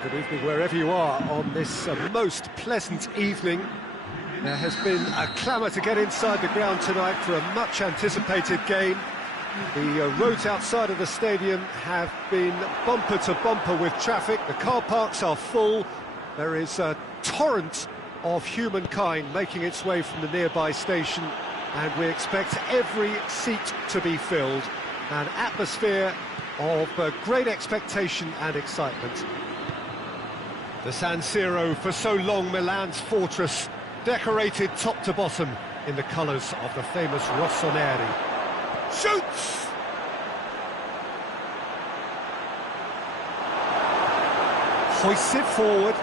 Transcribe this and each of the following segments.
Good evening wherever you are on this most pleasant evening. There has been a clamour to get inside the ground tonight for a much anticipated game. The roads outside of the stadium have been bumper to bumper with traffic. The car parks are full. There is a torrent of humankind making its way from the nearby station, and we expect every seat to be filled. An atmosphere of great expectation and excitement. The San Siro, for so long Milan's fortress, decorated top to bottom in the colours of the famous Rossoneri. Shoots! Hoists it forward.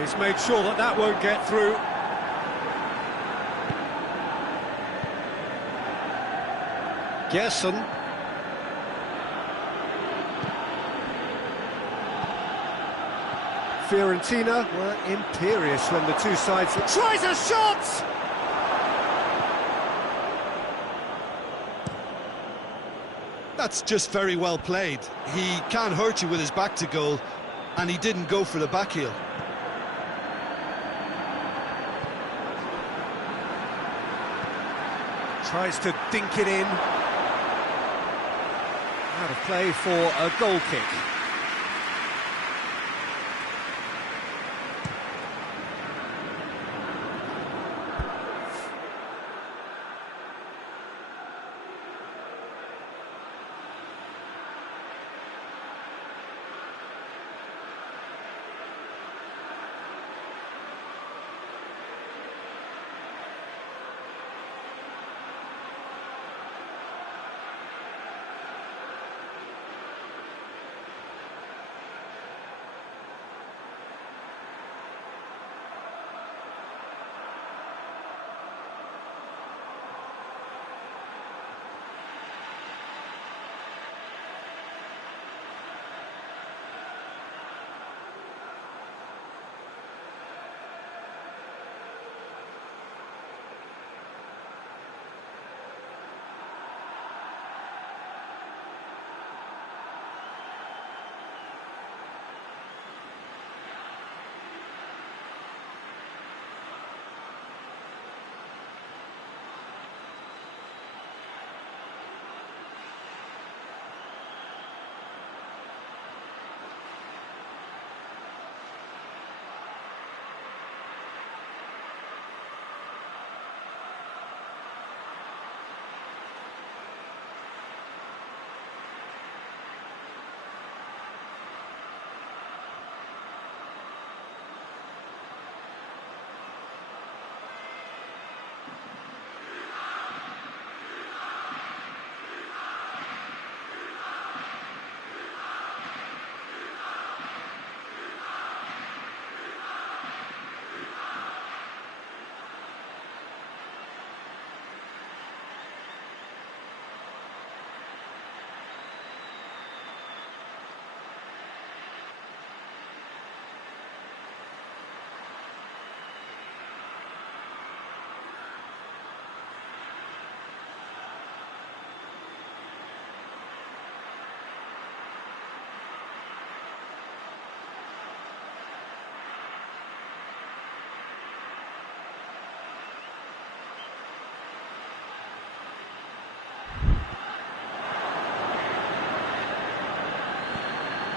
He's made sure that that won't get through. Gerson. Fiorentina were imperious when the two sides... Tries a shot! That's just very well played. He can't hurt you with his back to goal, and he didn't go for the back heel. Tries to dink it in. Out of play for a goal kick.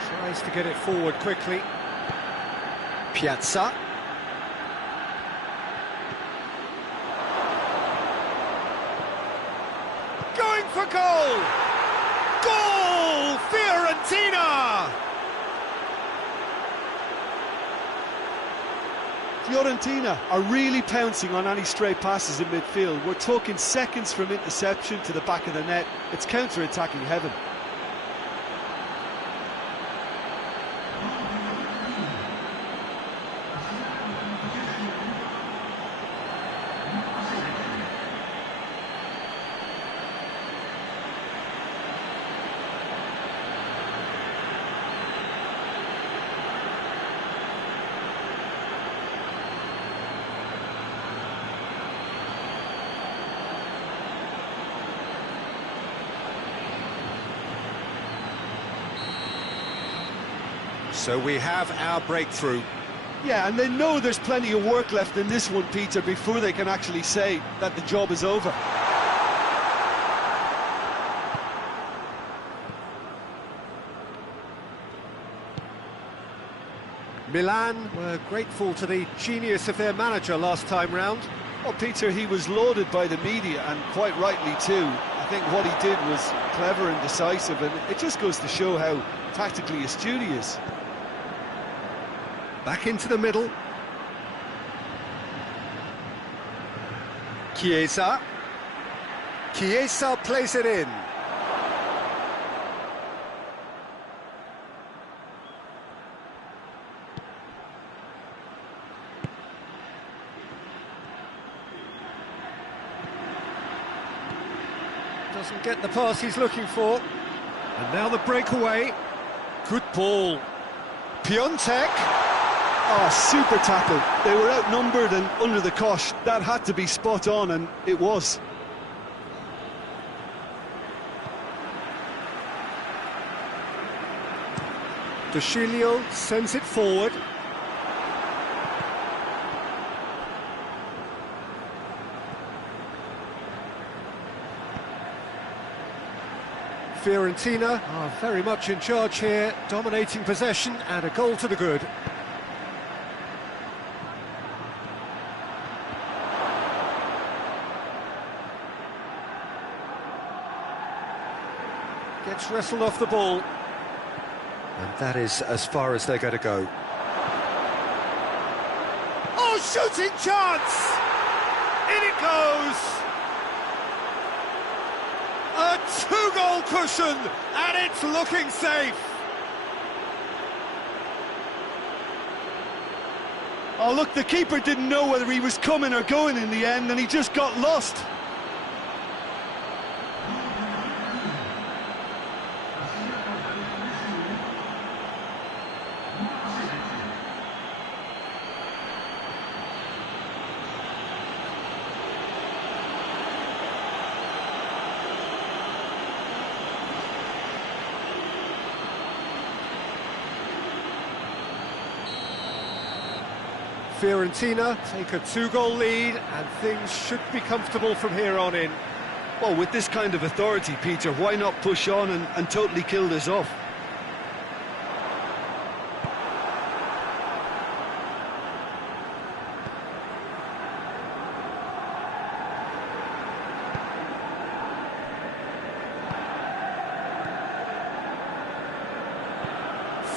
Tries to get it forward quickly. Piazza. Going for goal! Goal! Fiorentina! Fiorentina are really pouncing on any stray passes in midfield. We're talking seconds from interception to the back of the net. It's counter-attacking heaven. So we have our breakthrough. Yeah, and they know there's plenty of work left in this one, Peter, before they can actually say that the job is over. Milan were grateful to the genius of their manager last time round. Well, Peter, he was lauded by the media, and quite rightly too. I think what he did was clever and decisive, and it just goes to show how tactically astute he is. Back into the middle. Chiesa. Chiesa plays it in. Doesn't get the pass he's looking for. And now the breakaway. Good ball. Piontek. Oh, super tackle. They were outnumbered and under the cosh. That had to be spot on, and it was. De Sciglio sends it forward. Fiorentina are very much in charge here, dominating possession and a goal to the good. Gets wrestled off the ball. And that is as far as they're going to go. Oh, shooting chance! In it goes! A two-goal cushion, and it's looking safe. Oh, look, the keeper didn't know whether he was coming or going in the end, and he just got lost. Fiorentina take a two-goal lead, and things should be comfortable from here on in. Well, with this kind of authority, Peter, why not push on and totally kill this off?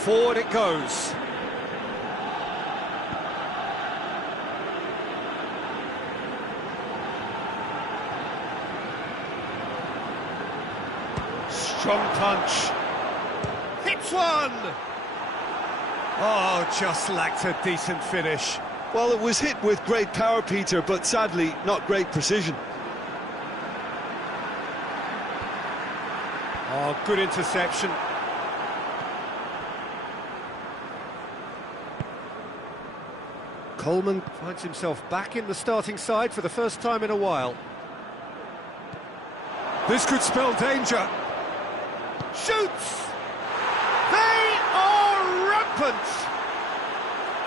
Forward it goes. Strong punch. Hits one! Oh, just lacked a decent finish. Well, it was hit with great power, Peter, but sadly, not great precision. Oh, good interception. Coleman finds himself back in the starting side for the first time in a while. This could spell danger. Shoots! They are rampant!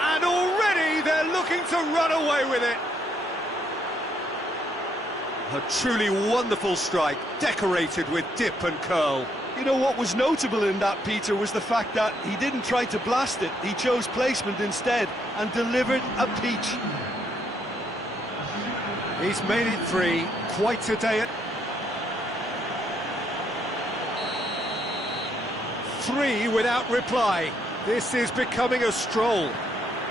And already they're looking to run away with it. A truly wonderful strike, decorated with dip and curl. You know, what was notable in that, Peter, was the fact that he didn't try to blast it. He chose placement instead and delivered a peach. He's made it three, quite a day. Three without reply. This is becoming a stroll.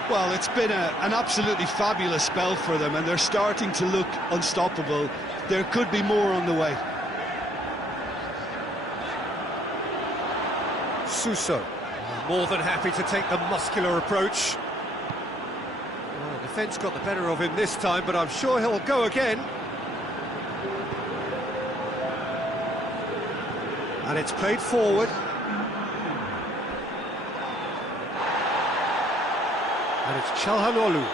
Well, it's been an absolutely fabulous spell for them, and they're starting to look unstoppable. There could be more on the way. Suso, more than happy to take the muscular approach. Well, the defence got the better of him this time, but I'm sure he'll go again. And it's played forward. And it's Çalhanoğlu.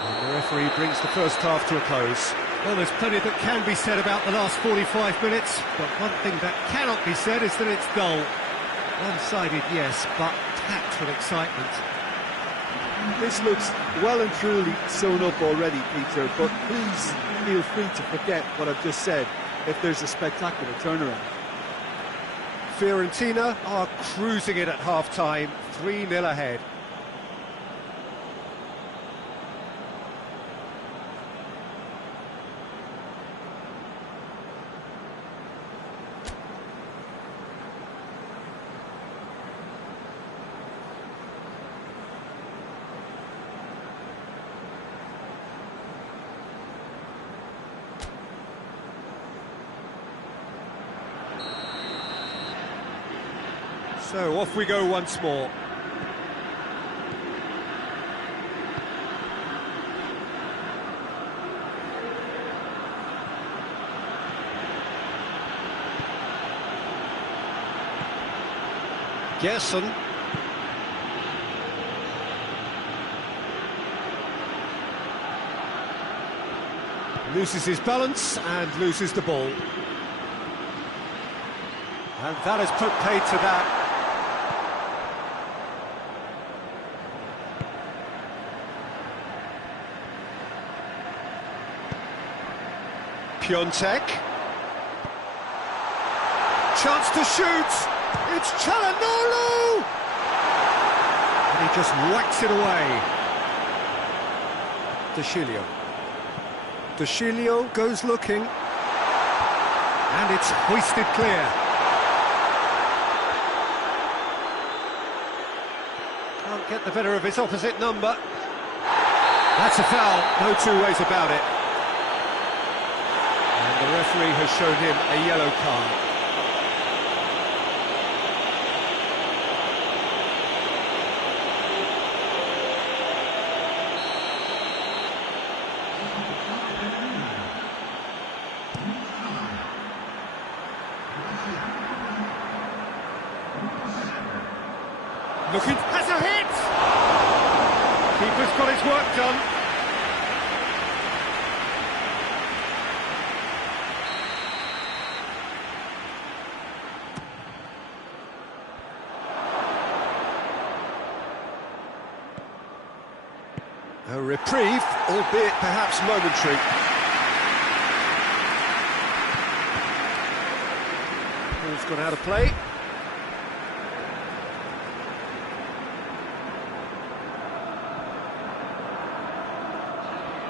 And the referee brings the first half to a close. Well, there's plenty that can be said about the last 45 minutes, but one thing that cannot be said is that it's dull. One-sided, yes, but packed with excitement. This looks well and truly sewn up already, Peter, but please feel free to forget what I've just said if there's a spectacular turnaround. Fiorentina are cruising it at half-time, 3-0 ahead. So off we go once more. Gerson. Loses his balance and loses the ball. And that has put paid to that. Piontek. Chance to shoot. It's Çalhanoğlu. And he just whacks it away. De Sciglio goes looking. And it's hoisted clear. Can't get the better of his opposite number. That's a foul, no two ways about it. And the referee has shown him a yellow card. Looking, has a hit! Keeper's got his work done. A reprieve, albeit perhaps momentary. Ball's gone out of play.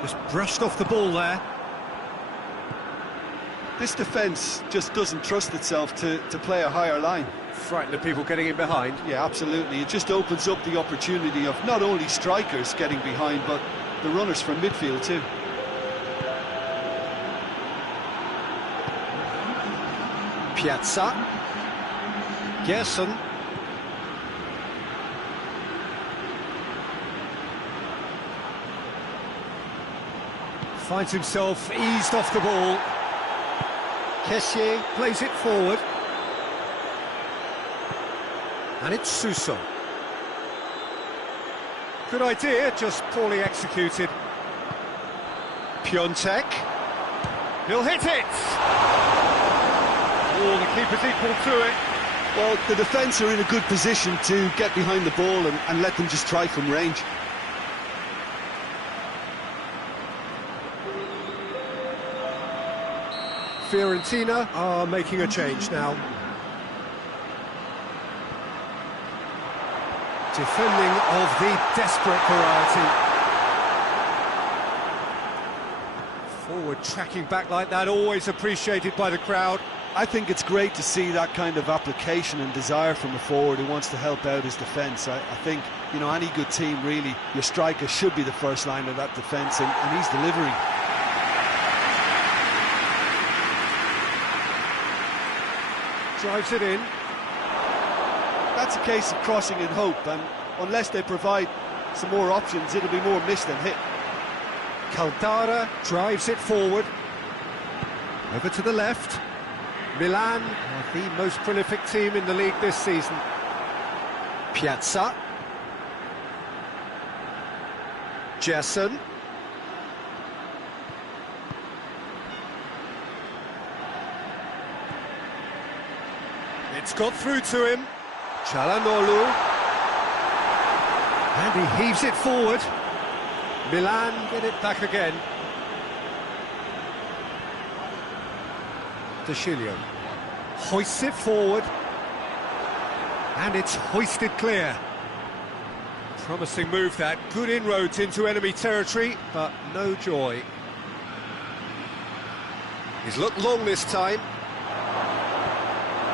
Just brushed off the ball there. This defence just doesn't trust itself to play a higher line. Frightened of people getting in behind. Yeah, absolutely. It just opens up the opportunity of not only strikers getting behind, but the runners from midfield too. Piazza. Gerson. Finds himself eased off the ball. Kessié plays it forward. And it's Suso. Good idea, just poorly executed. Piontek. He'll hit it! Oh, the keeper's equal to it. Well, the defence are in a good position to get behind the ball and let them just try from range. Fiorentina are making a change now. Defending of the desperate variety. Forward tracking back like that, always appreciated by the crowd. I think it's great to see that kind of application and desire from a forward who wants to help out his defence. I think, you know, any good team, really, your striker should be the first line of that defence, and he's delivering. Drives it in. That's a case of crossing in hope, and unless they provide some more options, it'll be more miss than hit. Caldara drives it forward. Over to the left. Milan are the most prolific team in the league this season. Piazza. Gerson. It's got through to him. Çalhanoğlu. And he heaves it forward. Milan get it back again. De Chilio hoists it forward. And it's hoisted clear. Promising move that. Good inroads into enemy territory, but no joy. He's looked long this time.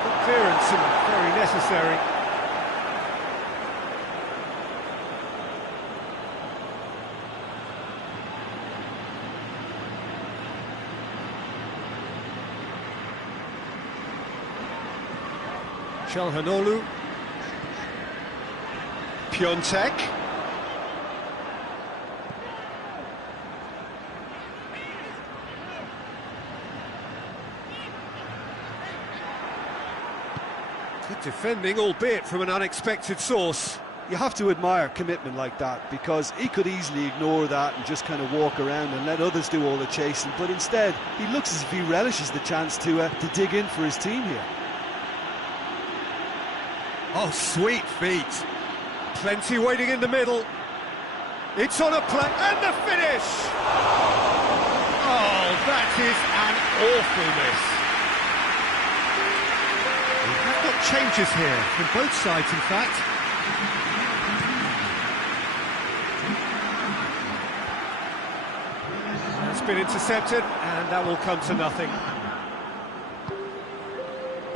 Good clearance and very necessary. Çalhanoğlu. Piontek. Good defending, albeit from an unexpected source. You have to admire commitment like that, because he could easily ignore that and just kind of walk around and let others do all the chasing, but instead he looks as if he relishes the chance to dig in for his team here. Oh, sweet feet. Plenty waiting in the middle. It's on a play, and the finish! Oh, that is an awful miss. We have got changes here, from both sides, in fact. That's been intercepted, and that will come to nothing.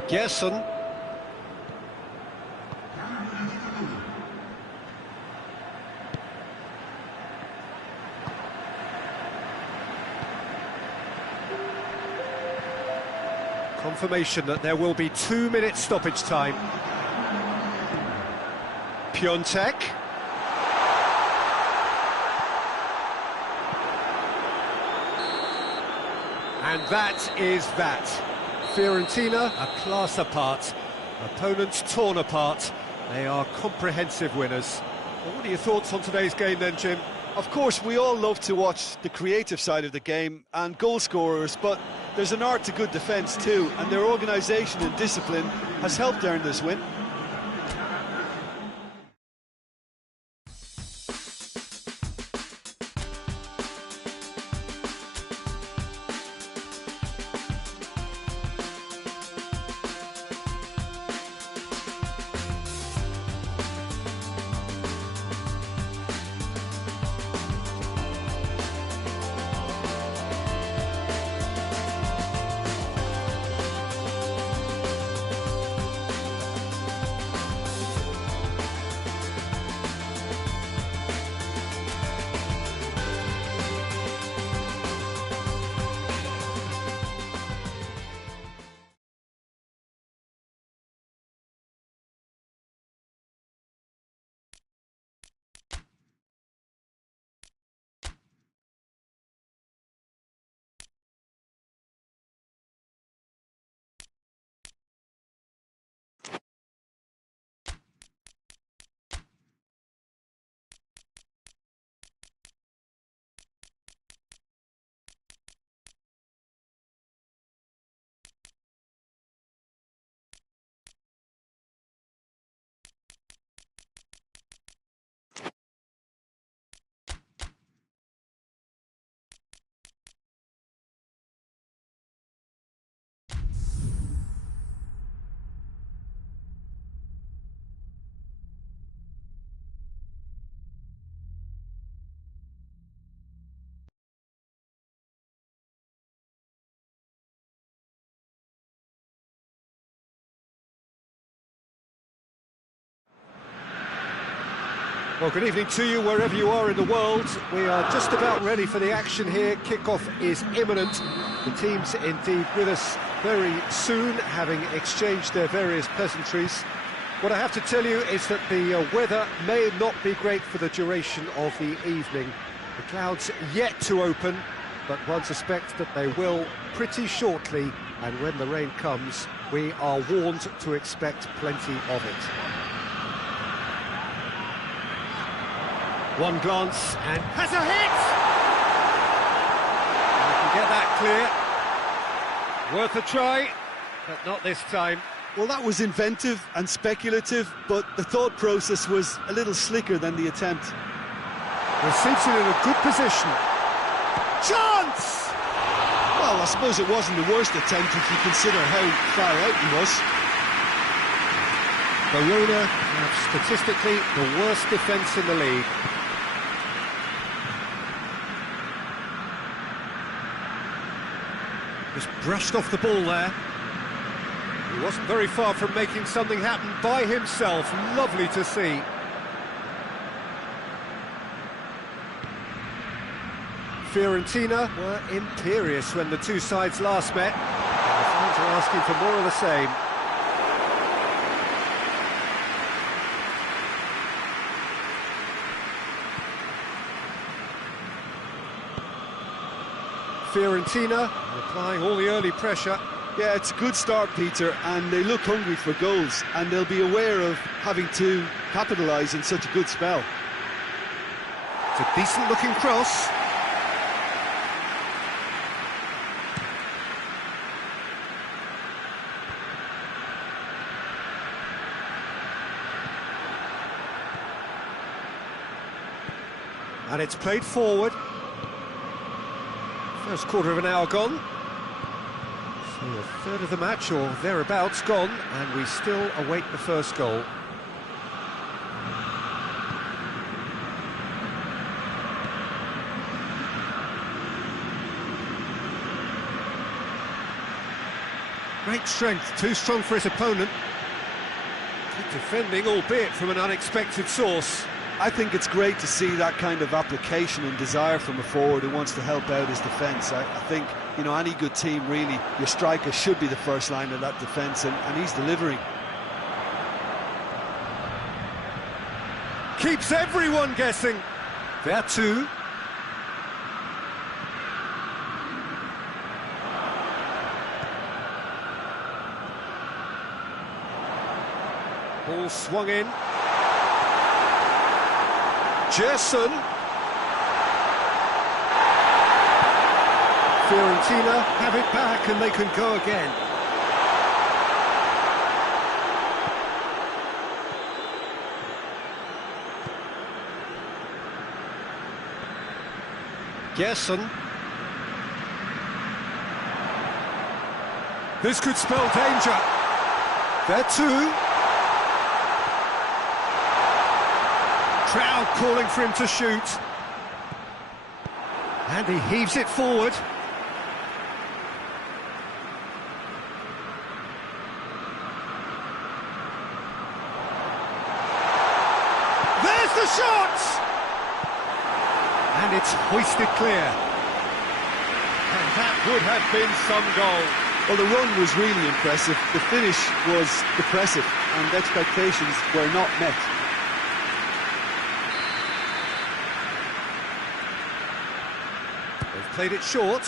Gerson. Confirmation that there will be 2-minute stoppage time. Piontek. And that is that. Fiorentina, a class apart. Opponents torn apart. They are comprehensive winners. Well, what are your thoughts on today's game then, Jim? Of course, we all love to watch the creative side of the game and goal scorers, but there's an art to good defence too, and their organisation and discipline has helped earn this win. Well, good evening to you wherever you are in the world. We are just about ready for the action here. Kickoff is imminent. The team's indeed with us very soon, having exchanged their various pleasantries. What I have to tell you is that the weather may not be great for the duration of the evening. The clouds yet to open, but one suspects that they will pretty shortly, and when the rain comes, we are warned to expect plenty of it. One glance and has a hit! We can get that clear. Worth a try, but not this time. Well, that was inventive and speculative, but the thought process was a little slicker than the attempt. Receives it in a good position. Chance! Well, I suppose it wasn't the worst attempt if you consider how far out he was. Verona have statistically the worst defence in the league. Just brushed off the ball there. He wasn't very far from making something happen by himself. Lovely to see. Fiorentina were imperious when the two sides last met. And the fans are asking for more of the same. Fiorentina applying all the early pressure. Yeah, it's a good start, Peter, and they look hungry for goals, and they'll be aware of having to capitalise in such a good spell. It's a decent-looking cross. And it's played forward. First quarter of an hour gone. So a third of the match, or thereabouts, gone, and we still await the first goal. Great strength, too strong for his opponent. Good defending, albeit from an unexpected source. I think it's great to see that kind of application and desire from a forward who wants to help out his defence. I think, you know, any good team, really, your striker should be the first line of that defence, and he's delivering. Keeps everyone guessing. There too. Ball swung in. Gerson. Fiorentina have it back and they can go again. Gerson. This could spell danger. There too. Crowd calling for him to shoot. And he heaves it forward. There's the shot! And it's hoisted clear. And that would have been some goal. Well, the run was really impressive. The finish was depressive, and expectations were not met. They've played it short.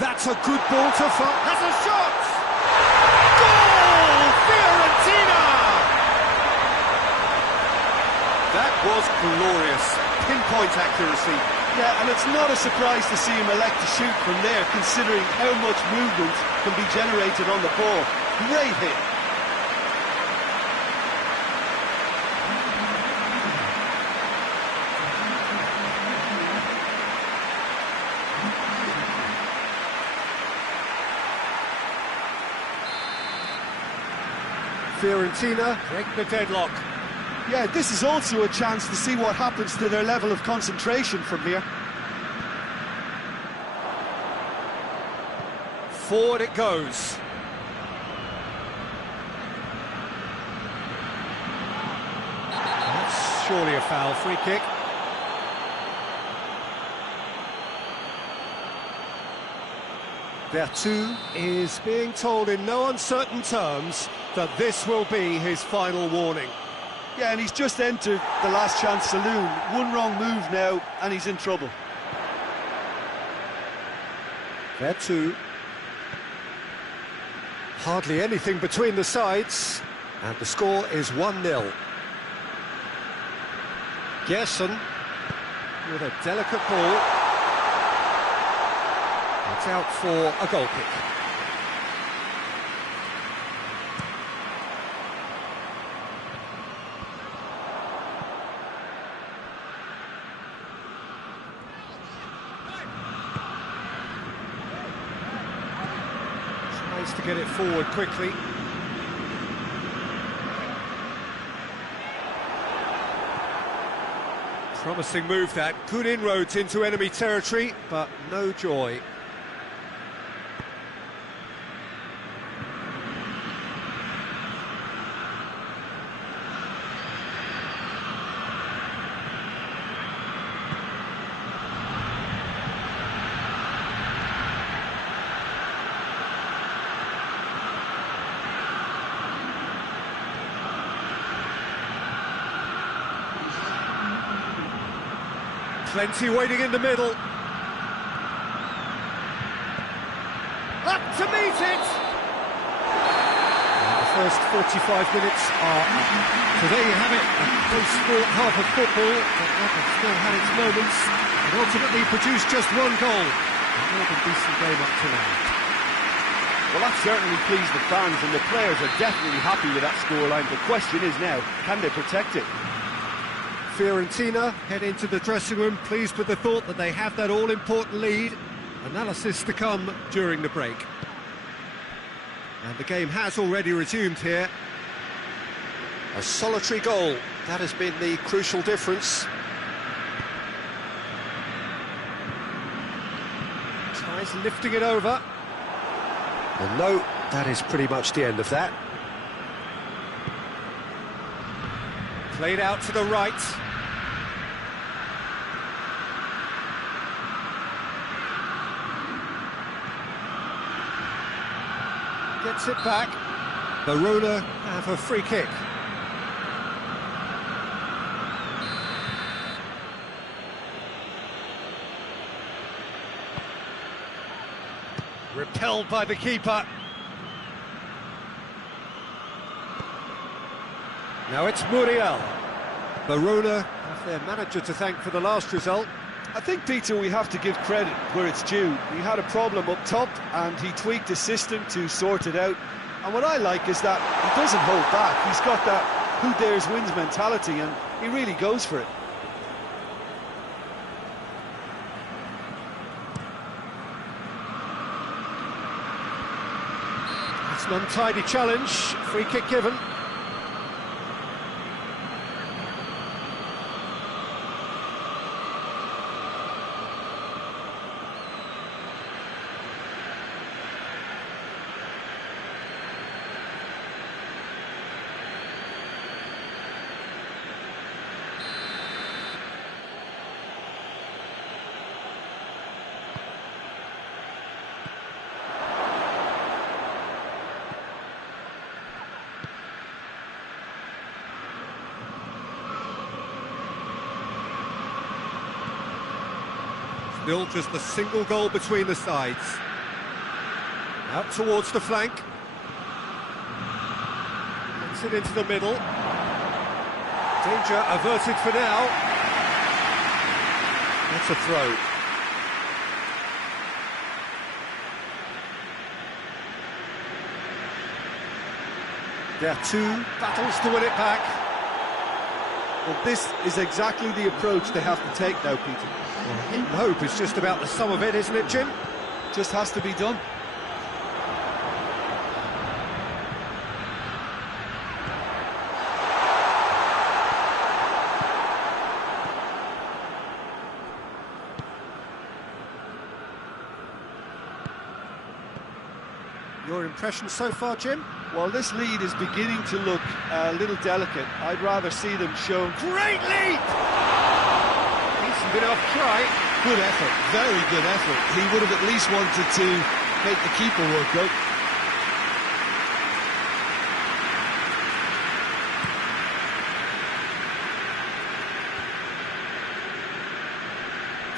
That's a good ball to find. Has a shot! Goal! Fiorentina! That was glorious. Pinpoint accuracy. Yeah, and it's not a surprise to see him elect to shoot from there, considering how much movement can be generated on the ball. Great hit. Fiorentina break the deadlock. Yeah, this is also a chance to see what happens to their level of concentration from here. Forward it goes. That's surely a foul. Free kick. Bertu is being told in no uncertain terms that this will be his final warning. Yeah, and he's just entered the last chance saloon. One wrong move now, and he's in trouble. Bertu. Hardly anything between the sides, and the score is 1-0. Gerson with a delicate ball. It's out for a goal kick. Tries to get it forward quickly. Promising move that, good inroads into enemy territory, but no joy. Plenty waiting in the middle. Up to meet it! And the first 45 minutes are up. So there you have it, a close-fought half of football, but that has still had its moments, and ultimately produced just one goal. A more than decent game up to now. Well, that certainly pleased the fans, and the players are definitely happy with that scoreline. The question is now, can they protect it? Fiorentina head into the dressing room pleased with the thought that they have that all-important lead. Analysis to come during the break. And the game has already resumed here. A solitary goal, that has been the crucial difference. Tries lifting it over. And no, that is pretty much the end of that. Played out to the right. Gets it back. Verona have a free kick. Repelled by the keeper. Now it's Muriel. Verona have their manager to thank for the last result. I think, Peter, we have to give credit where it's due. He had a problem up top and he tweaked the system to sort it out. And what I like is that he doesn't hold back. He's got that who dares wins mentality and he really goes for it. It's an untidy challenge, free kick given. Still just the single goal between the sides. Out towards the flank. Gets it into the middle. Danger averted for now. That's a throw. There are two battles to win it back. Well, this is exactly the approach they have to take now, Peter. Well, hope is just about the sum of it, isn't it, Jim? Just has to be done. Your impression so far, Jim? Well, this lead is beginning to look a little delicate. I'd rather see them show Great leap! Decent enough try. good effort, very good effort. He would have at least wanted to make the keeper work out.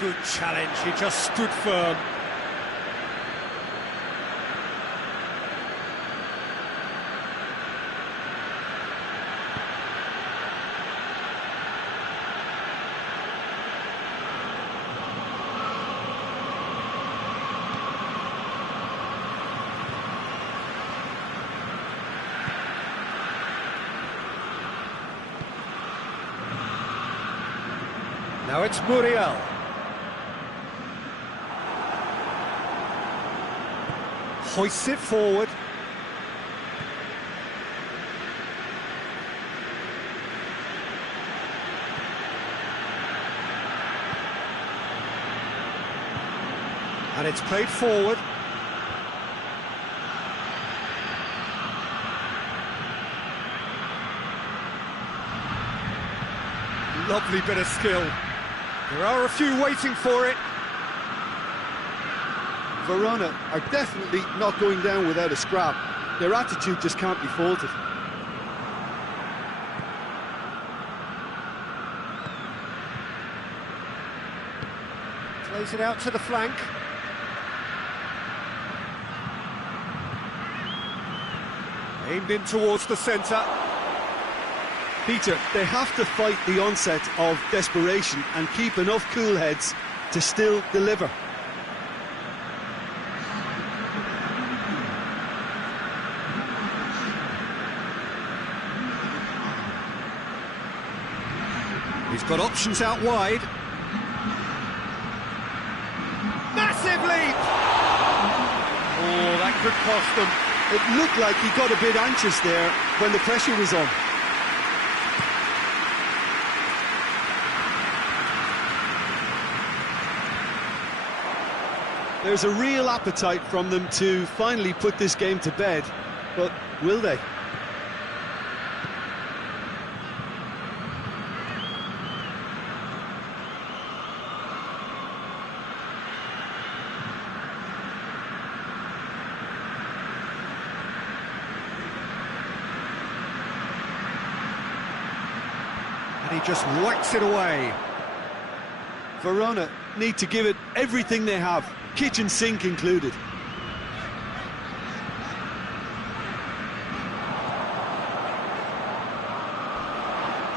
Good challenge, he just stood firm. Now it's Muriel. hoists it forward. And it's played forward. Lovely bit of skill. There are a few waiting for it. Verona are definitely not going down without a scrap. Their attitude just can't be faulted. Plays it out to the flank. Aimed in towards the centre. Peter, they have to fight the onset of desperation and keep enough cool heads to still deliver. He's got options out wide. Massive leap! Oh, that could cost them. It looked like he got a bit anxious there when the pressure was on. There's a real appetite from them to finally put this game to bed, but will they? And he just whacks it away. Verona need to give it everything they have, kitchen sink included.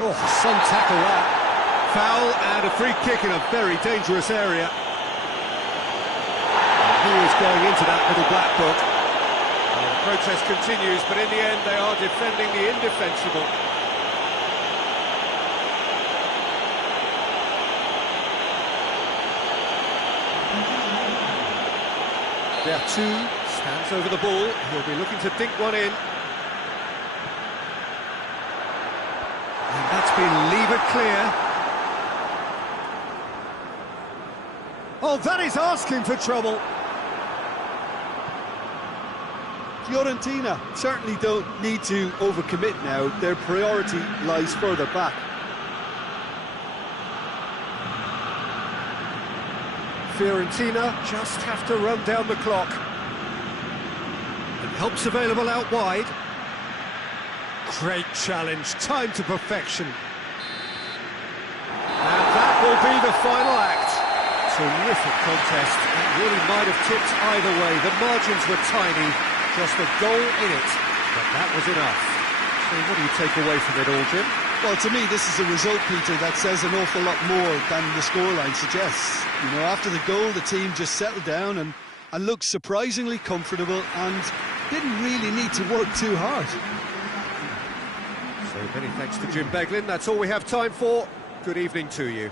Oh, some tackle that. Foul and a free kick in a very dangerous area. Who is going into that little black book? Well, the protest continues, but in the end they are defending the indefensible. There two, stands over the ball, he'll be looking to dink one in. And that's been levered clear. Oh, that is asking for trouble. Fiorentina certainly don't need to overcommit now. Their priority lies further back. Fiorentina just have to run down the clock. And help's available out wide. Great challenge, time to perfection. And that will be the final act. Terrific contest, it really might have tipped either way. The margins were tiny, just a goal in it, but that was enough. So what do you take away from it all, Jim? Well, to me, this is a result, Peter, that says an awful lot more than the scoreline suggests. You know, after the goal, the team just settled down and looked surprisingly comfortable and didn't really need to work too hard. So many thanks to Jim Beglin. That's all we have time for. Good evening to you.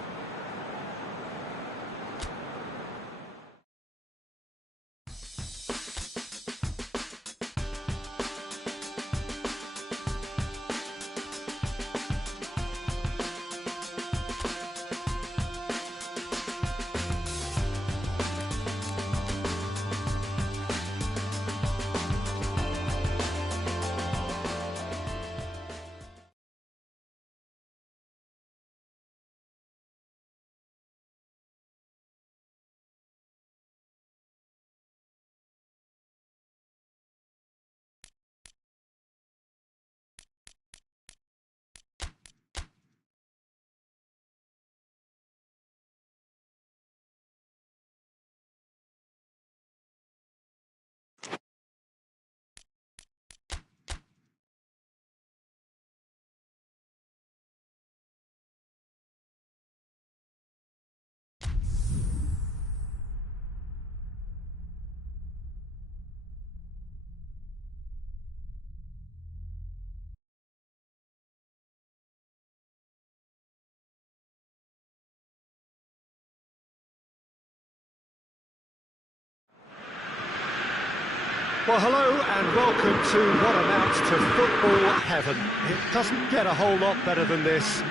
Well, hello and welcome to what amounts to football heaven. It doesn't get a whole lot better than this.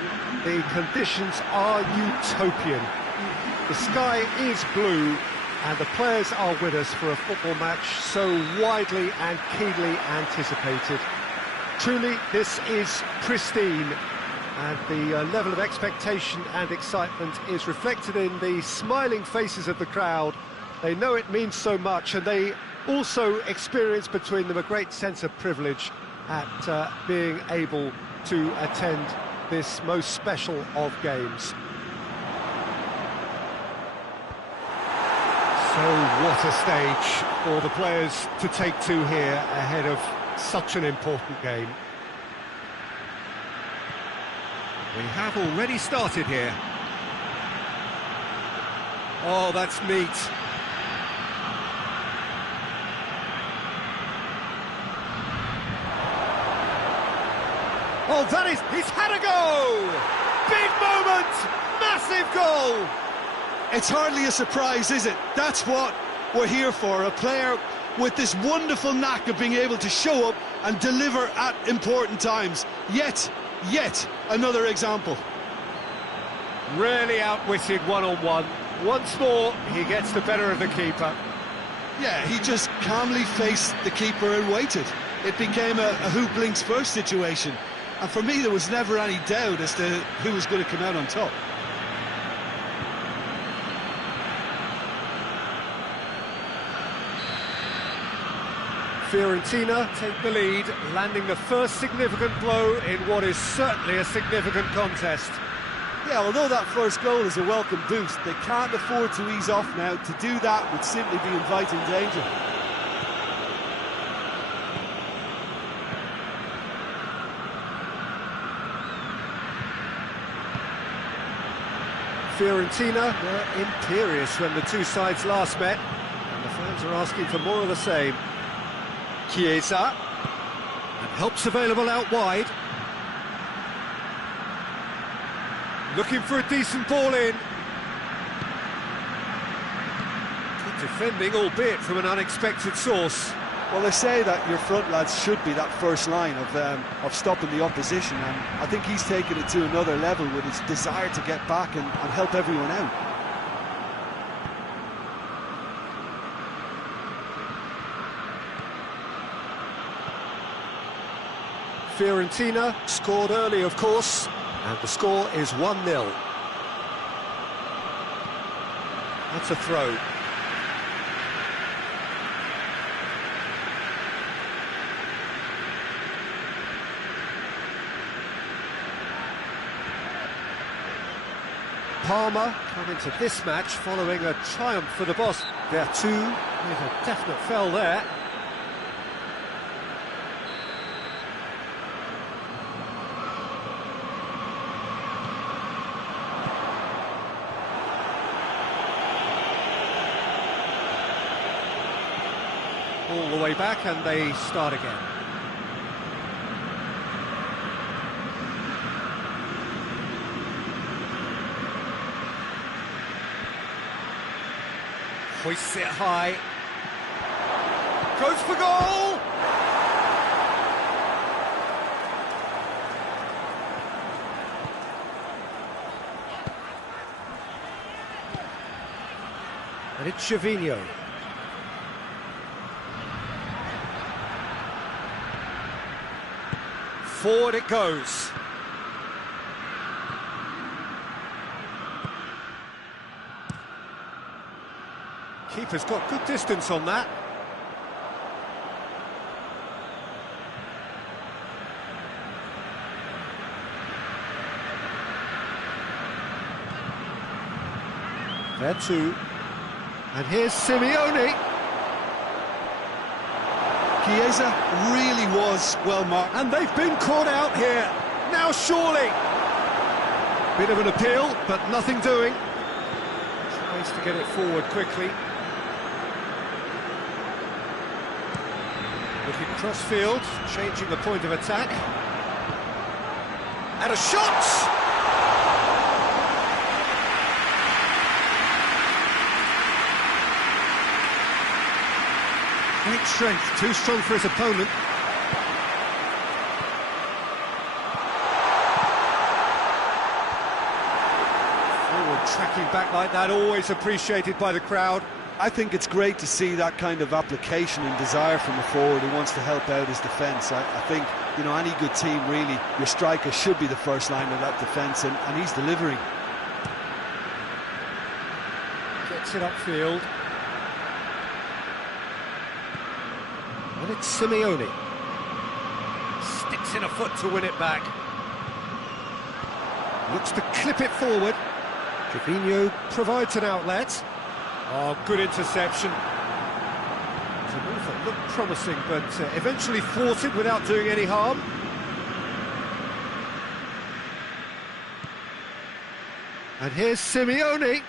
The conditions are utopian. The sky is blue and the players are with us for a football match so widely and keenly anticipated. Truly, this is pristine, and the level of expectation and excitement is reflected in the smiling faces of the crowd. They know it means so much, and they also experience between them a great sense of privilege at being able to attend this most special of games. So what a stage for the players to take to here ahead of such an important game. We have already started here. Oh, that's neat. Oh, that is... he's had a go! Big moment! Massive goal! It's hardly a surprise, is it? That's what we're here for, a player with this wonderful knack of being able to show up and deliver at important times. Yet another example. Really outwitted one-on-one. Once more, he gets the better of the keeper. Yeah, he just calmly faced the keeper and waited. It became a who blinks first situation. And for me, there was never any doubt as to who was going to come out on top. Fiorentina take the lead, landing the first significant blow in what is certainly a significant contest. Yeah, although that first goal is a welcome boost, they can't afford to ease off now. To do that would simply be inviting danger. Fiorentina were imperious when the two sides last met, and the fans are asking for more of the same. Chiesa, and help's available out wide. Looking for a decent ball in. Good defending, albeit from an unexpected source. Well, they say that your front lads should be that first line of stopping the opposition, and I think he's taken it to another level with his desire to get back and help everyone out. Fiorentina scored early, of course, and the score is 1-0. That's a throw. Parma come into this match following a triumph for the boss. Vertu with a definite fell there. All the way back, and they start again. Hoists it high. Goes for goal! And it's Gervinho. Forward it goes. Keeper's got good distance on that. Vertu. And here's Simeone. Chiesa really was well marked. And they've been caught out here. Now surely. Bit of an appeal, but nothing doing. Tries to get it forward quickly. Looking cross-field, changing the point of attack. And a shot! great strength, too strong for his opponent. Forward tracking back like that, always appreciated by the crowd. I think it's great to see that kind of application and desire from a forward who wants to help out his defence. I think, you know, any good team, really, your striker should be the first line of that defence, and he's delivering. Gets it upfield. And it's Simeone. Sticks in a foot to win it back. Looks to clip it forward. Trevino provides an outlet. Oh, good interception. It's a move that looked promising, but eventually thwarted without doing any harm. And here's Simeone.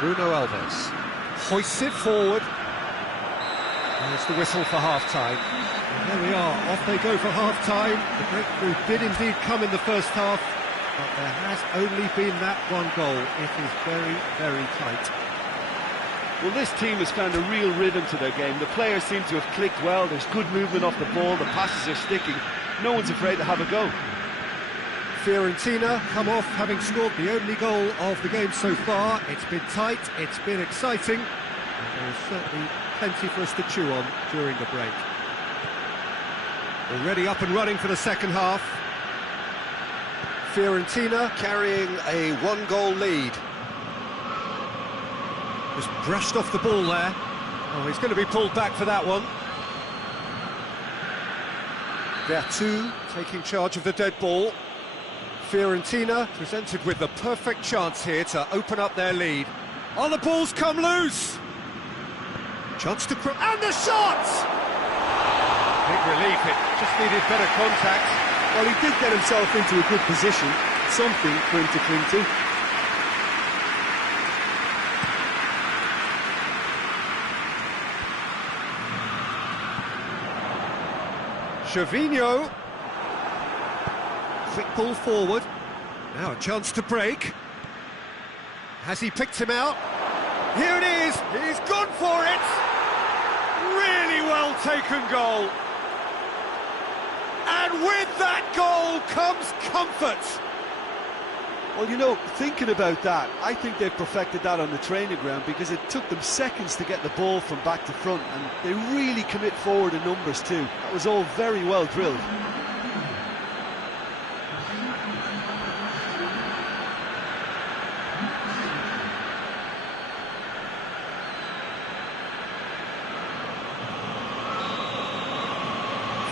Bruno Alves hoists it forward. There's the whistle for half-time. And there we are, off they go for half-time. The breakthrough did indeed come in the first half, but there has only been that one goal. It is very, very tight. Well, this team has found a real rhythm to their game. The players seem to have clicked well. There's good movement off the ball. The passes are sticking. No one's afraid to have a go. Fiorentina come off having scored the only goal of the game so far. It's been tight, it's been exciting, and there's certainly plenty for us to chew on during the break. Already up and running for the second half. Fiorentina carrying a one-goal lead. Just brushed off the ball there. Oh, he's going to be pulled back for that one. Vertu taking charge of the dead ball. Fiorentina presented with the perfect chance here to open up their lead. Oh, the ball's come loose! Chance to and the shot! Big relief, it just needed better contact. Well, he did get himself into a good position, something for him to cling to. Trevino. Quick ball forward. Now a chance to break. Has he picked him out? Here it is! He's gone for it! Really well taken goal. And with that goal comes comfort. Well, you know, thinking about that, I think they've perfected that on the training ground, because it took them seconds to get the ball from back to front, and they really commit forward in numbers too. That was all very well drilled.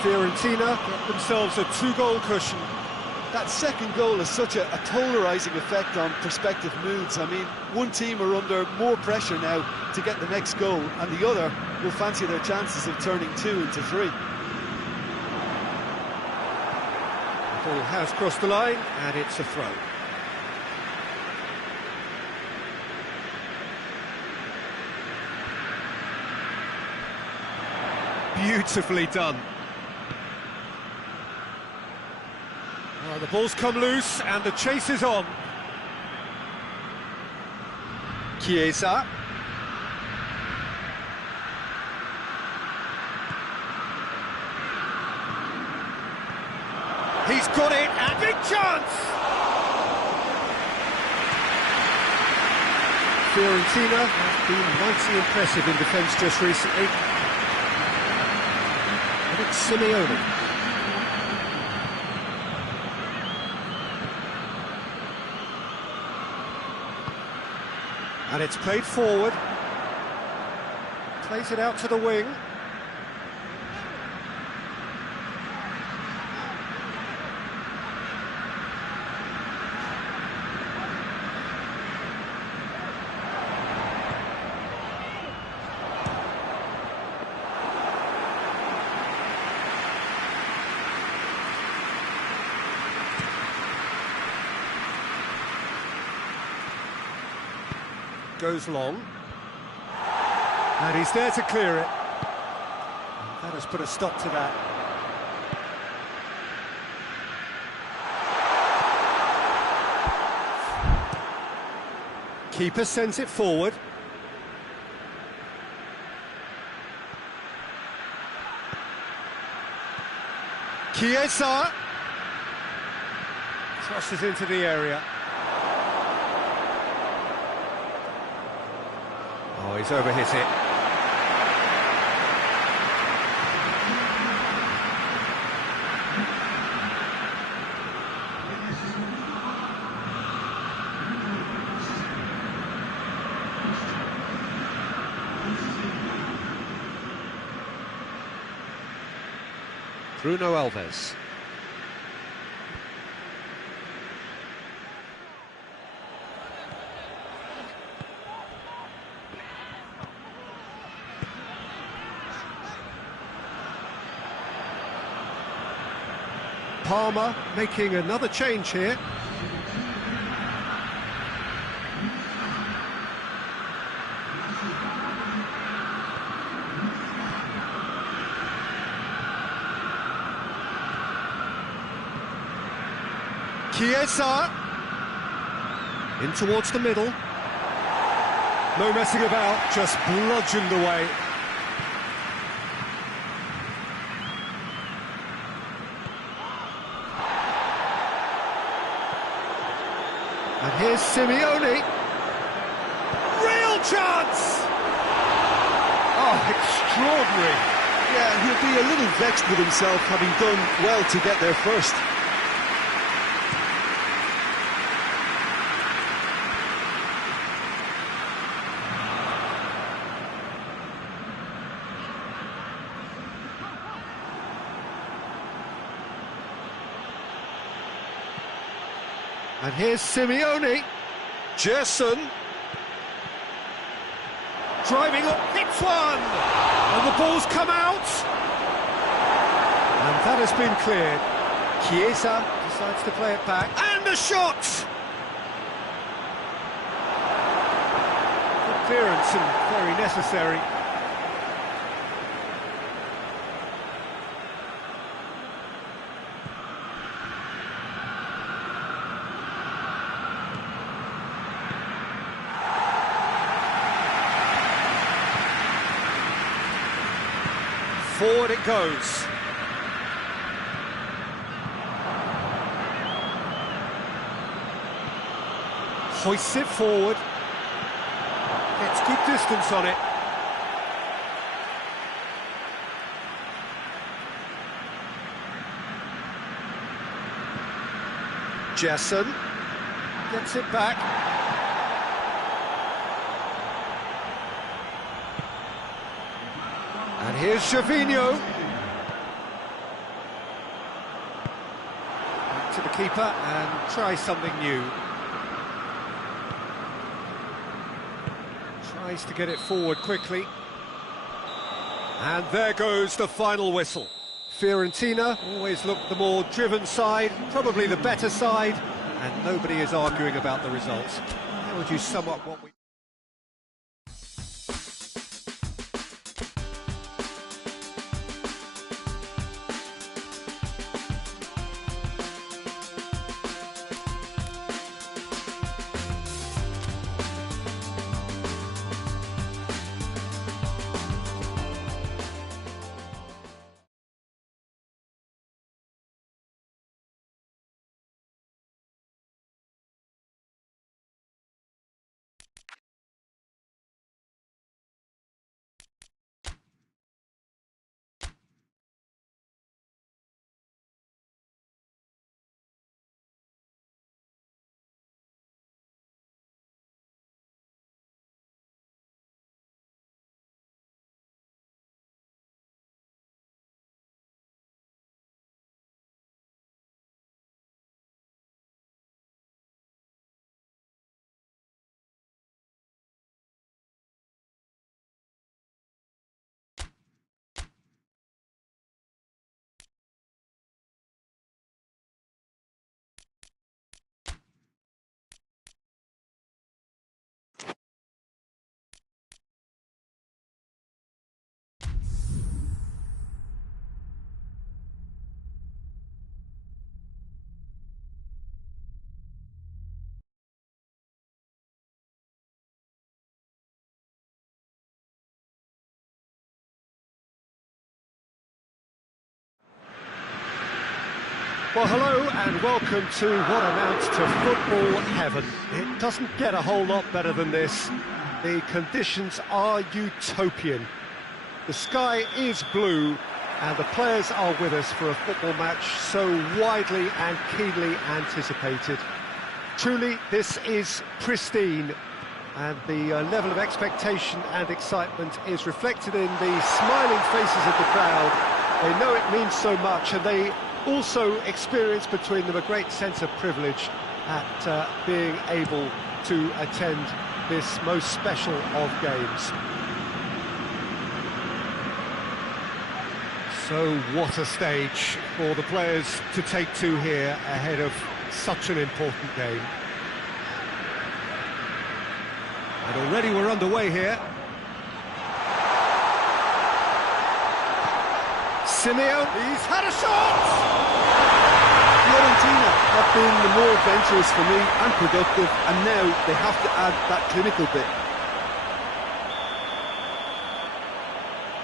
Fiorentina get themselves a two-goal cushion. That second goal has such a polarising effect on prospective moods. I mean, one team are under more pressure now to get the next goal, and the other will fancy their chances of turning 2 into 3. The ball has crossed the line, and it's a throw. Beautifully done. Oh, the ball's come loose and the chase is on. Chiesa. He's got it, and big chance! Fiorentina have been mighty impressive in defence just recently. And it's Simeone. And it's played forward. Plays it out to the wing. goes long. And he's there to clear it. And that has put a stop to that. Keeper sends it forward. Chiesa crosses into the area. Oh, he's overhit it. Bruno Alves. Palmer making another change here. Chiesa in towards the middle. No messing about, just bludgeoned away. And here's Simeone. Real chance! Oh, extraordinary. Yeah, he'll be a little vexed with himself, having done well to get there first. And here's Simeone. Gerson. Driving up, hits one! And the ball's come out! And that has been cleared. Chiesa decides to play it back. And a shot! Good clearance and very necessary. Forward it goes. Hoists it forward. Gets good distance on it. Gerson gets it back. And here's Gervinho. Back to the keeper and try something new. Tries to get it forward quickly. And there goes the final whistle. Fiorentina always looked the more driven side, probably the better side, and nobody is arguing about the results. How would you sum up what we... Well, hello and welcome to what amounts to football heaven. It doesn't get a whole lot better than this. The conditions are utopian. The sky is blue and the players are with us for a football match so widely and keenly anticipated. Truly, this is pristine, and the level of expectation and excitement is reflected in the smiling faces of the crowd. They know it means so much, and they also experience between them a great sense of privilege at being able to attend this most special of games. So what a stage for the players to take to here ahead of such an important game. And already we're underway here. Simeone, he's had a shot! Fiorentina have been the more adventurous for me and productive, and now they have to add that clinical bit.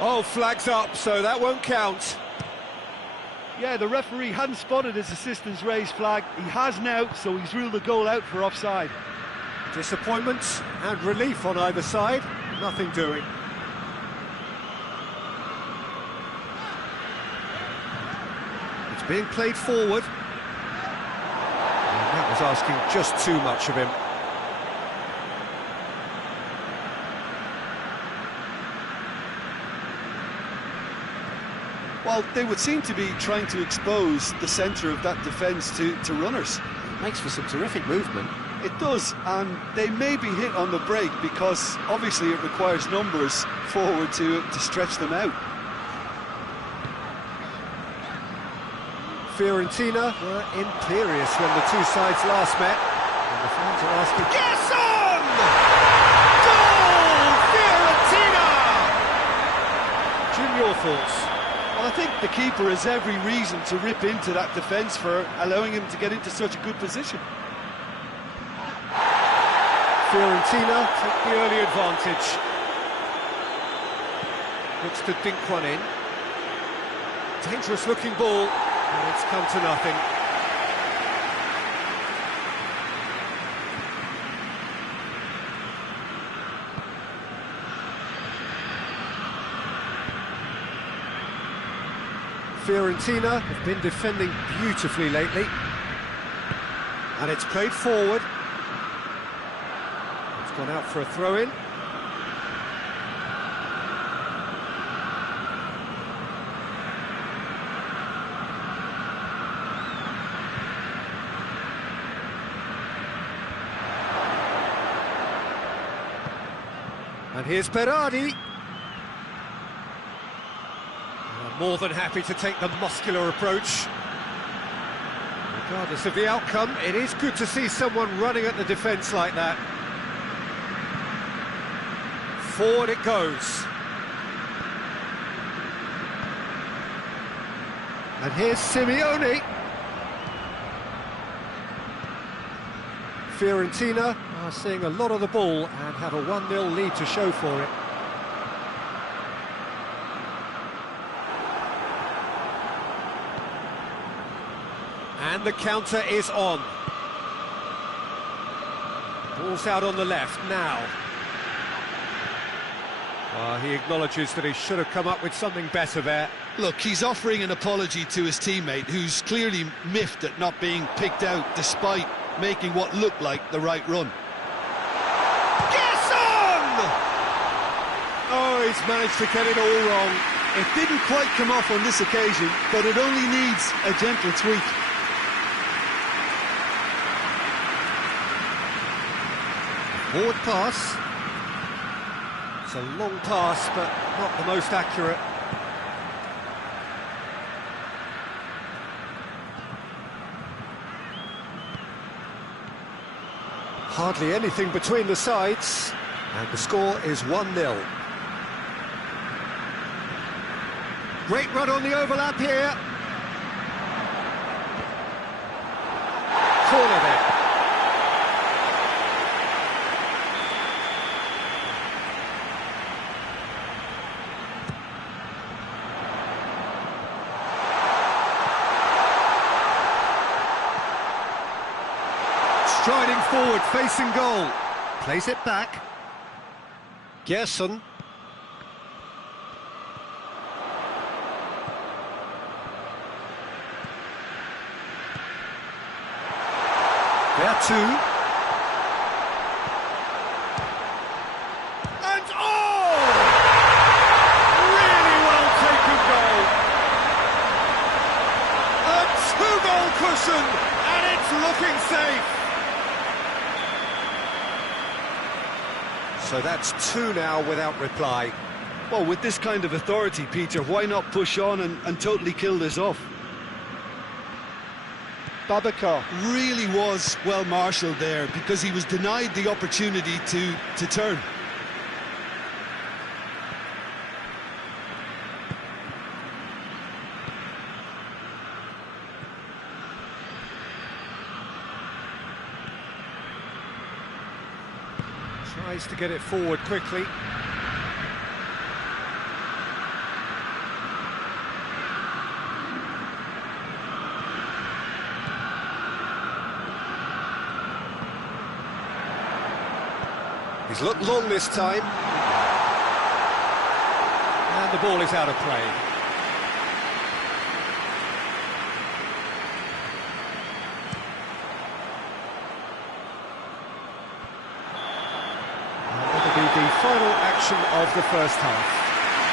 Oh, flags up, so that won't count. Yeah, the referee hadn't spotted his assistant's raised flag. He has now, so he's ruled the goal out for offside. Disappointment and relief on either side, nothing doing. It's being played forward. And that was asking just too much of him. Well, they would seem to be trying to expose the centre of that defence to runners. Makes for some terrific movement. It does, and they may be hit on the break because obviously it requires numbers forward to stretch them out. Fiorentina were imperious when the two sides last met, and the fans are asking, "Yes on! Goal, Fiorentina!" Jim, your thoughts? Well, I think the keeper has every reason to rip into that defence for allowing him to get into such a good position. Fiorentina take the early advantage. Looks to dink one in. Dangerous looking ball, and it's come to nothing. Fiorentina have been defending beautifully lately. And it's played forward. It's gone out for a throw-in. And here's Berardi. More than happy to take the muscular approach. Regardless of the outcome, it is good to see someone running at the defence like that. Forward it goes. And here's Simeone. Fiorentina are seeing a lot of the ball and have a 1-0 lead to show for it. And the counter is on. Ball's out on the left now. He acknowledges that he should have come up with something better there. Look, he's offering an apology to his teammate, who's clearly miffed at not being picked out despite making what looked like the right run. Yes on! Oh, he's managed to get it all wrong. It didn't quite come off on this occasion, but it only needs a gentle tweak. Forward pass. It's a long pass, but not the most accurate. Hardly anything between the sides, and the score is 1-0. Great run on the overlap here. Corner there. striding forward, facing goal. Plays it back. Gerson. There too. And oh! Really well taken goal. A two-goal cushion, and it's looking safe. So that's two now without reply. Well, with this kind of authority, Peter, why not push on and totally kill this off? Babacar. Really was well marshalled there because he was denied the opportunity to turn. Tries to get it forward quickly. He's looked long this time. And the ball is out of play. The final action of the first half.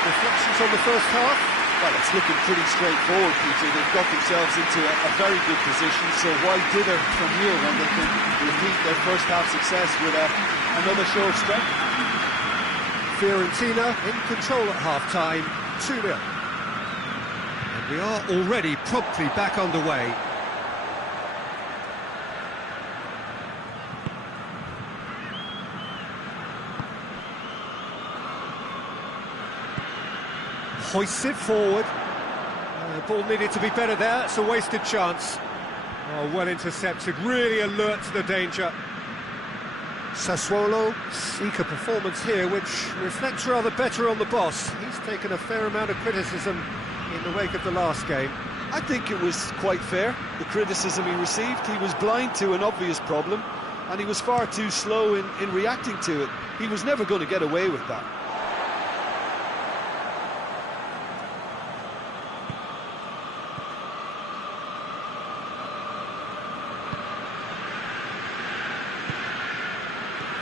Reflections on the first half? Well, it's looking pretty straightforward, Peter. They've got themselves into a very good position, so why dither from here when they can repeat their first half success with another show of strength? Fiorentina in control at half-time, 2-0. And we are already promptly back underway. Hoists it forward. Ball needed to be better there. It's a wasted chance. Oh, well intercepted. Really alert to the danger. Sassuolo seek a performance here which reflects rather better on the boss. He's taken a fair amount of criticism in the wake of the last game. I think it was quite fair, the criticism he received. He was blind to an obvious problem, and he was far too slow in reacting to it. He was never going to get away with that.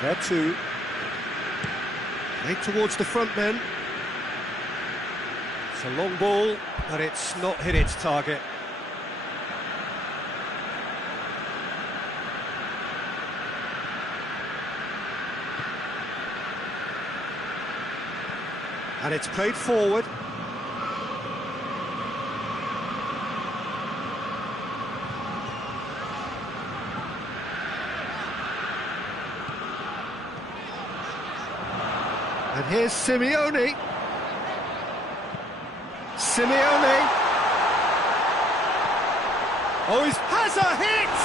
There too. Played towards the front men. It's a long ball, but it's not hit its target. And it's played forward. And here's Simeone. Simeone. Oh, he has a hit!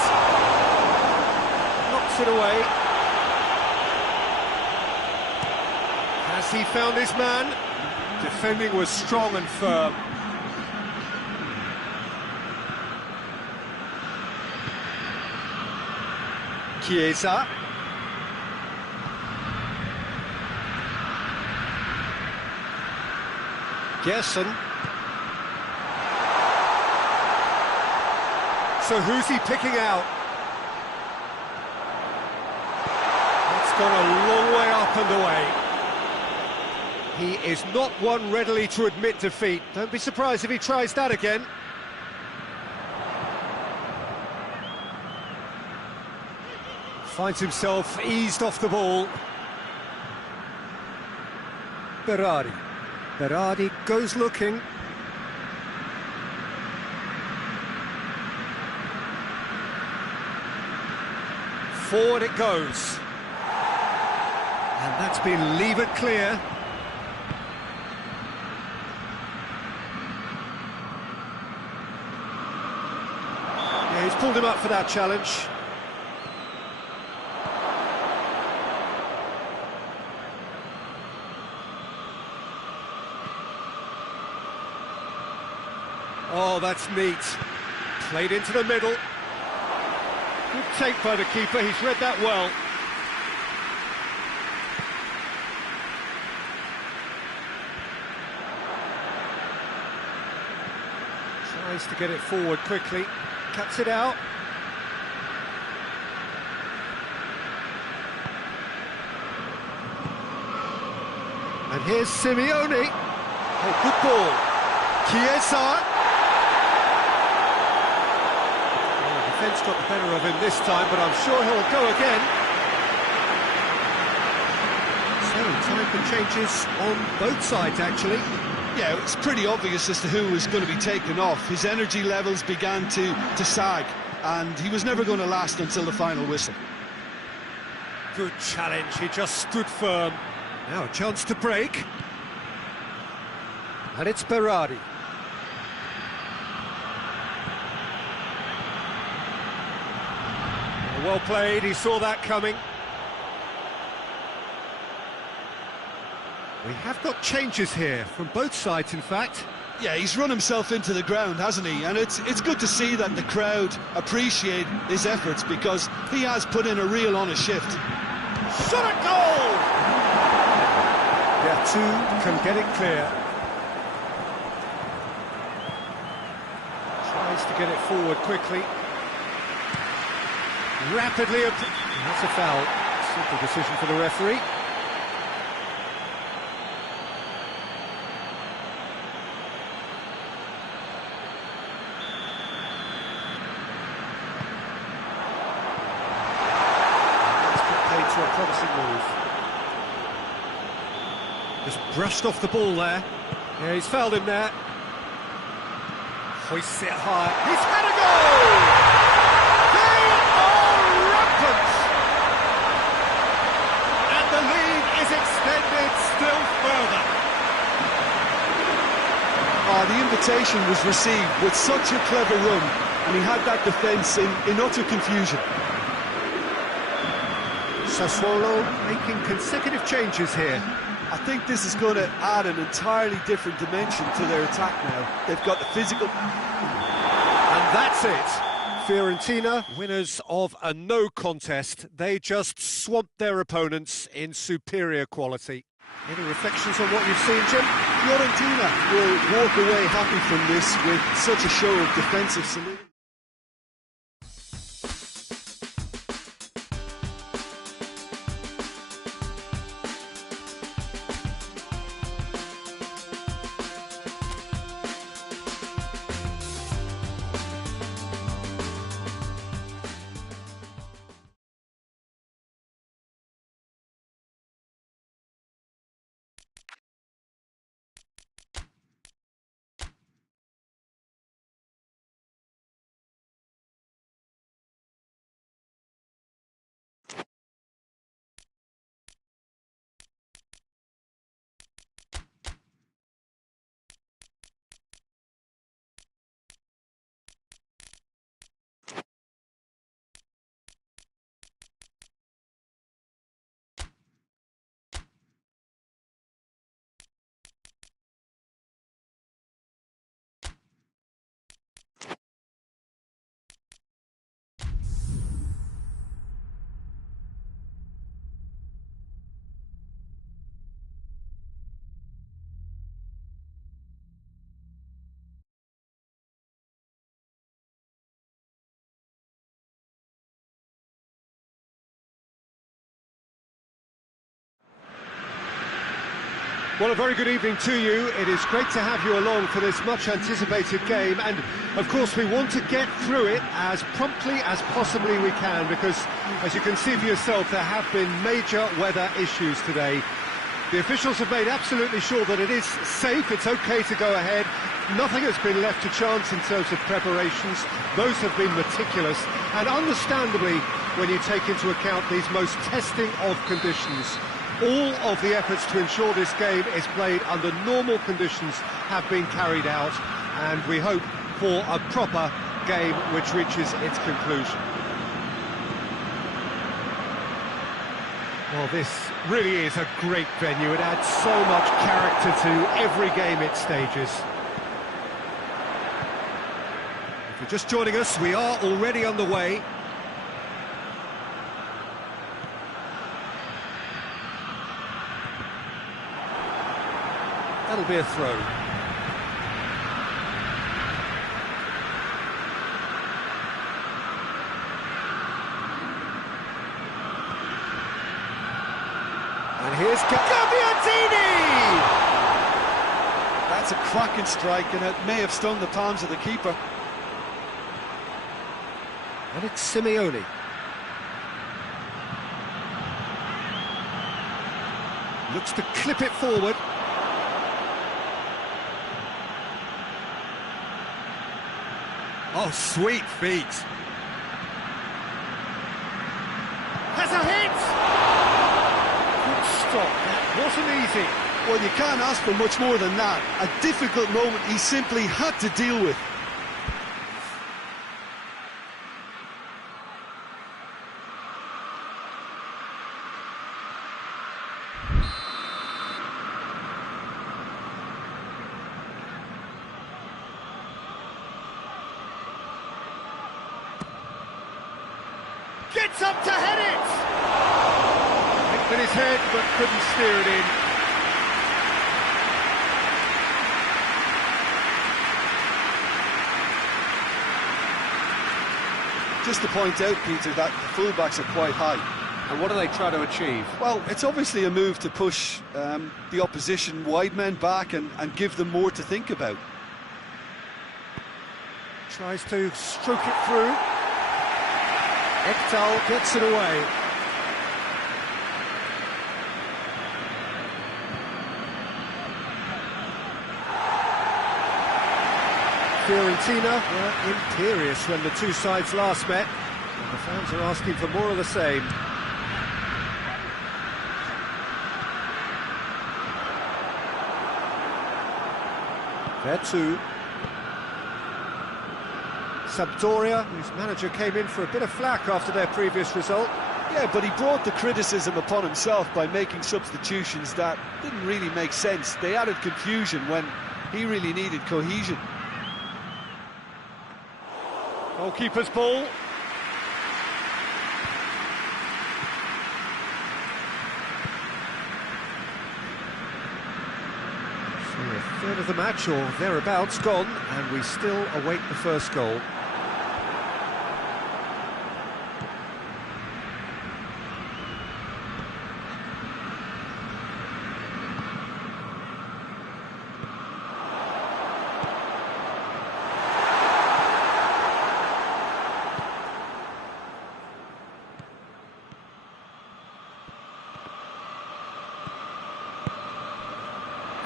Knocks it away. Has he found his man? Defending was strong and firm. Chiesa. Gerson. So who's he picking out? It's gone a long way up and away. He is not one readily to admit defeat. Don't be surprised if he tries that again. Finds himself eased off the ball. Berardi. Berardi goes looking. Forward it goes. And that's been levered clear. Yeah, he's pulled him up for that challenge. Oh, that's neat. Played into the middle. Good take by the keeper, he's read that well. Tries to get it forward quickly, cuts it out. And here's Simeone. Oh, good ball. Chiesa. Oh, the defence got the better of him this time, but I'm sure he'll go again. So, time for changes on both sides, actually. Yeah, it's pretty obvious as to who was going to be taken off. His energy levels began to sag, and he was never going to last until the final whistle. Good challenge, he just stood firm. Now a chance to break. And it's Berardi. Well played, he saw that coming. We have got changes here, from both sides in fact. Yeah, he's run himself into the ground, hasn't he? And it's good to see that the crowd appreciate his efforts, because he has put in a real honest shift. Shot at goal! Yeah, two can get it clear. Tries to get it forward quickly. Rapidly, that's a foul. Simple decision for the referee. A promising move. Just brushed off the ball there. Yeah, he's fouled him there. Hoists it high. He's had a goal! They are rampant! And the lead is extended still further. Oh, the invitation was received with such a clever run, and he had that defence in utter confusion. Sassuolo making consecutive changes here. I think this is going to add an entirely different dimension to their attack now. They've got the physical... And that's it. Fiorentina, winners of a no contest. They just swamped their opponents in superior quality. Any reflections on what you've seen, Jim? Fiorentina will walk away happy from this with such a show of defensive solidity. Well, a very good evening to you. It is great to have you along for this much-anticipated game, and of course we want to get through it as promptly as possibly we can, because, as you can see for yourself, there have been major weather issues today. The officials have made absolutely sure that it is safe, it's okay to go ahead. Nothing has been left to chance in terms of preparations. Those have been meticulous, and understandably, when you take into account these most testing of conditions, all of the efforts to ensure this game is played under normal conditions have been carried out, and we hope for a proper game which reaches its conclusion. Well, this really is a great venue. It adds so much character to every game it stages. If you're just joining us, we are already on the way. be a throw. And here's Gabbiadini! That's a cracking strike, and it may have stung the palms of the keeper. And it's Simeone. Looks to clip it forward. Oh, sweet feet. Has a hit! Good stop, that wasn't easy. Well, you can't ask for much more than that. A difficult moment he simply had to deal with. Gets up to head it! Hit with his head, but couldn't steer it in. Just to point out, Peter, that the fullbacks are quite high. And what do they try to achieve? Well, it's obviously a move to push the opposition wide men back and give them more to think about. Tries to stroke it through. Ekdal gets it away. Fiorentina were imperious when the two sides last met, and the fans are asking for more of the same. There too. Sampdoria, whose manager came in for a bit of flack after their previous result. Yeah, but he brought the criticism upon himself by making substitutions that didn't really make sense. They added confusion when he really needed cohesion. Goalkeeper's ball. So a third of the match or thereabouts gone, and we still await the first goal.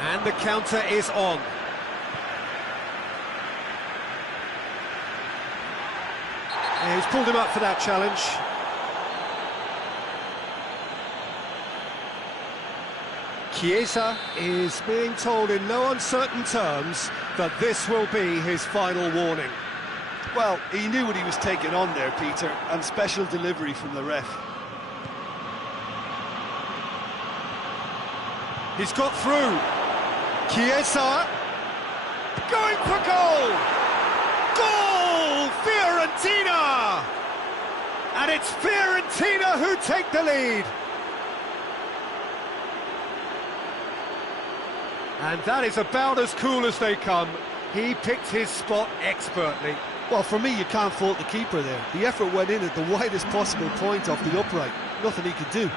And the counter is on. Yeah, he's pulled him up for that challenge. Chiesa is being told in no uncertain terms that this will be his final warning. Well, he knew what he was taking on there, Peter, and special delivery from the ref. He's got through. Chiesa going for goal! Goal! Fiorentina! And it's Fiorentina who take the lead. And that is about as cool as they come. He picked his spot expertly. Well, for me, you can't fault the keeper there. The effort went in at the widest possible point off the upright. Nothing he could do.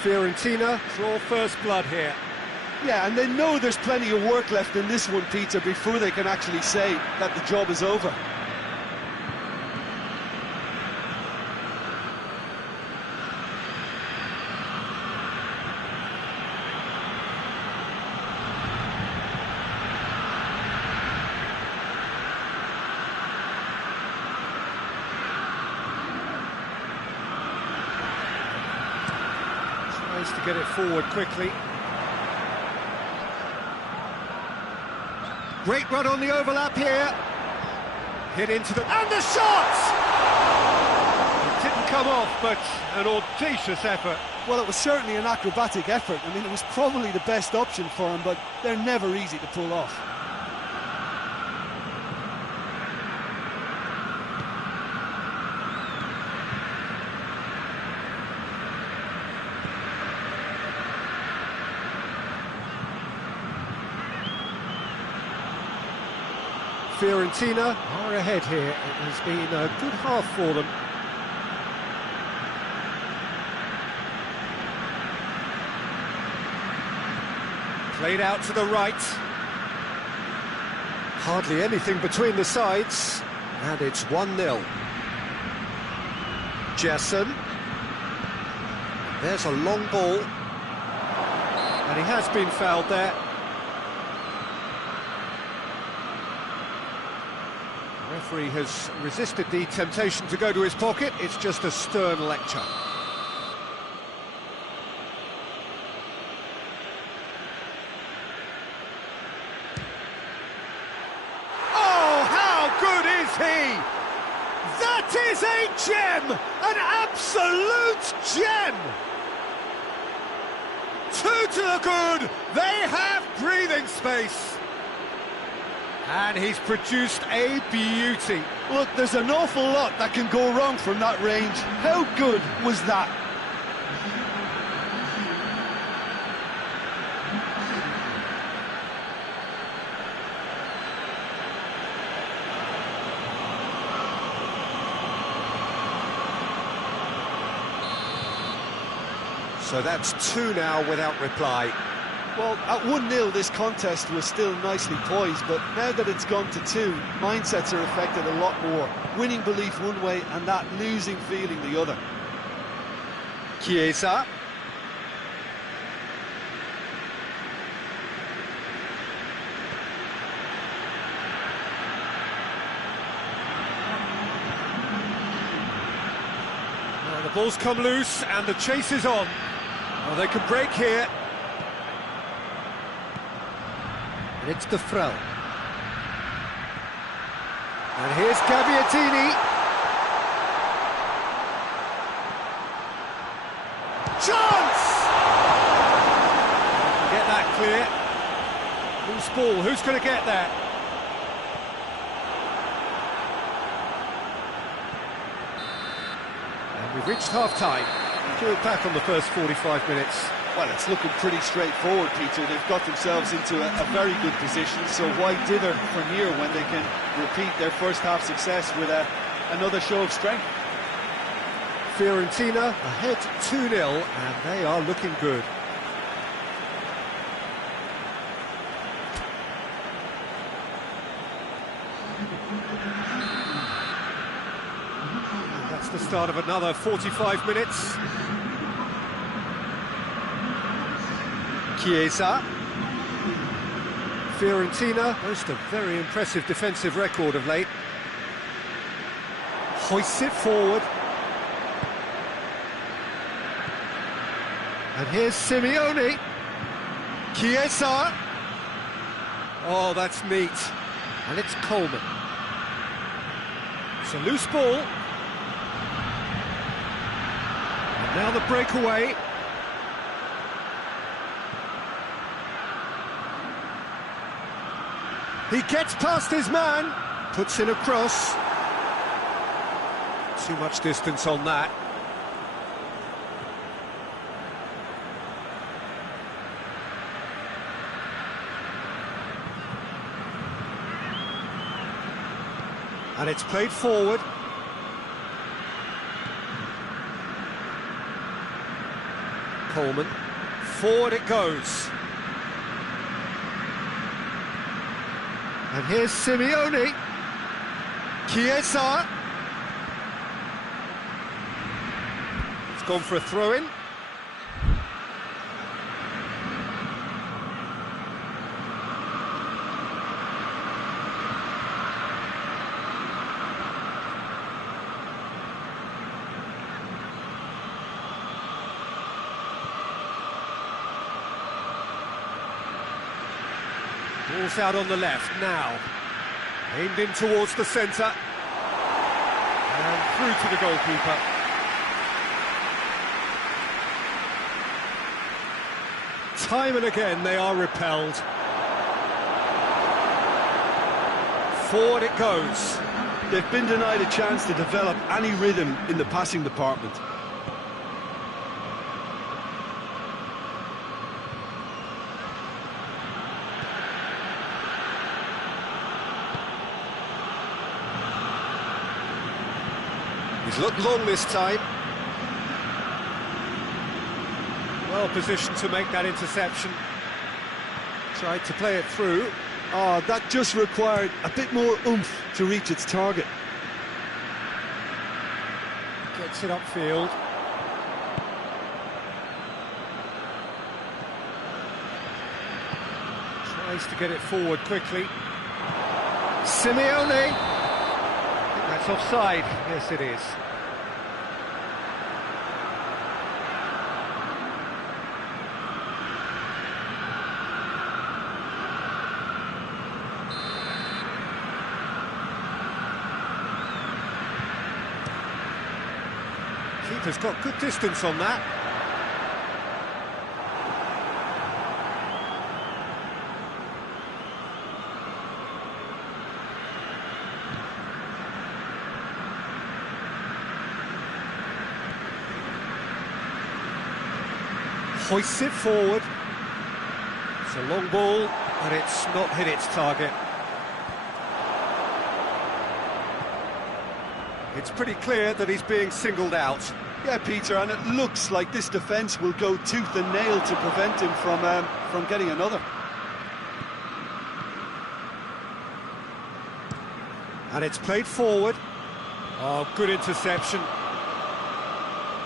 Fiorentina draw first blood here. Yeah, and they know there's plenty of work left in this one, Peter, before they can actually say that the job is over. To get it forward quickly. Great run on the overlap here. Hit into the... and the shot! It didn't come off, but an audacious effort. Well, it was certainly an acrobatic effort. I mean, it was probably the best option for him, but they're never easy to pull off. Fiorentina are ahead here. It has been a good half for them. Played out to the right. Hardly anything between the sides. And it's 1-0. Jason. There's a long ball. And he has been fouled there. The referee has resisted the temptation to go to his pocket. It's just a stern lecture. Oh, how good is he? That is a gem! An absolute gem! 2 to the good. They have breathing space. And he's produced a beauty. Look, there's an awful lot that can go wrong from that range. How good was that? So that's 2 now without reply. Well, at 1-0, this contest was still nicely poised, but now that it's gone to 2, mindsets are affected a lot more. Winning belief one way and that losing feeling the other. Chiesa. Well, the ball's come loose and the chase is on. Well, they can break here. It's the throw. And here's Gabbiadini. Chance! Get that clear. Loose ball, who's going to get that? And we've reached half-time. Drew it back on the first 45 minutes. Well, it's looking pretty straightforward, Peter. They've got themselves into a very good position, so why dither from here when they can repeat their first half success with another show of strength? Fiorentina ahead 2-0, and they are looking good. And that's the start of another 45 minutes. Chiesa. Fiorentina boast a very impressive defensive record of late. Hoists it forward. And here's Simeone. Chiesa. Oh, that's neat. And it's Coleman. It's a loose ball. And now the breakaway. He gets past his man, puts in a cross. Too much distance on that. And it's played forward. Coleman. Forward it goes. And here's Simeone. Chiesa. It's gone for a throw-in. Ball ball's out on the left now. Aimed in towards the centre. And through to the goalkeeper. Time and again they are repelled. Forward it goes. They've been denied a chance to develop any rhythm in the passing department. He's looked long this time. Well positioned to make that interception. Tried to play it through. Oh, that just required a bit more oomph to reach its target. Gets it upfield. Tries to get it forward quickly. Simeone! I think that's offside. Yes, it is. Keeper's got good distance on that. Hoists it forward. It's a long ball, but it's not hit its target. It's pretty clear that he's being singled out. Yeah, Peter, and it looks like this defence will go tooth and nail to prevent him from getting another. And it's played forward. Oh, good interception.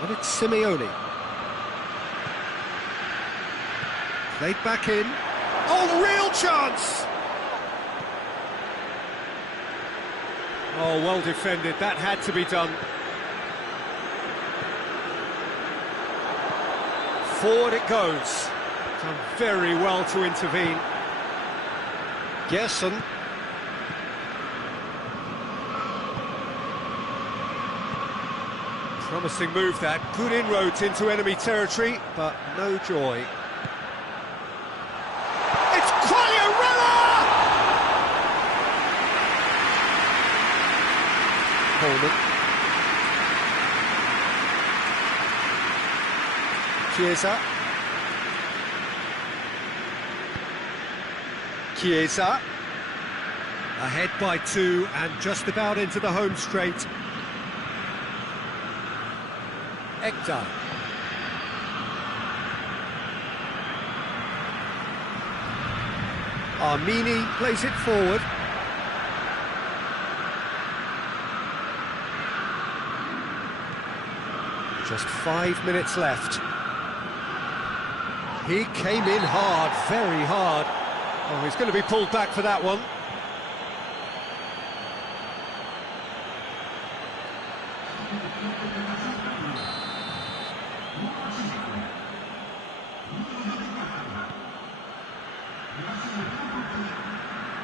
And it's Simeone. Played back in. Oh, real chance! Oh, well defended. That had to be done. Forward it goes. Done very well to intervene. Gerson. Promising move that. Good inroads into enemy territory, but no joy. Coleman. Chiesa. Chiesa. Ahead by 2 and just about into the home straight. Ekdal. Armini plays it forward. Just 5 minutes left. He came in hard, very hard. Oh, he's going to be pulled back for that one.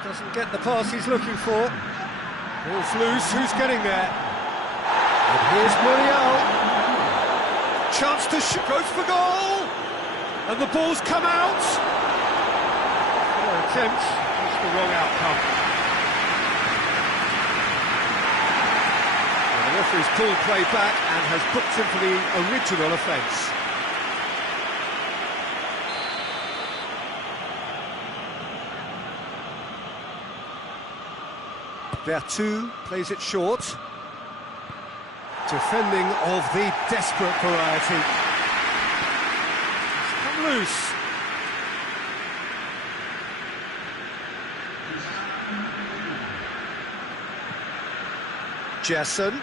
Doesn't get the pass he's looking for. Ball's loose, who's getting there? And here's Muriel. Chance to shoot, goes for goal! And the ball's come out! Fair attempt, just the wrong outcome. Well, the referee's pulled play back and has booked him for the original offence. Vertu plays it short. Defending of the desperate variety. It's come loose. Gerson.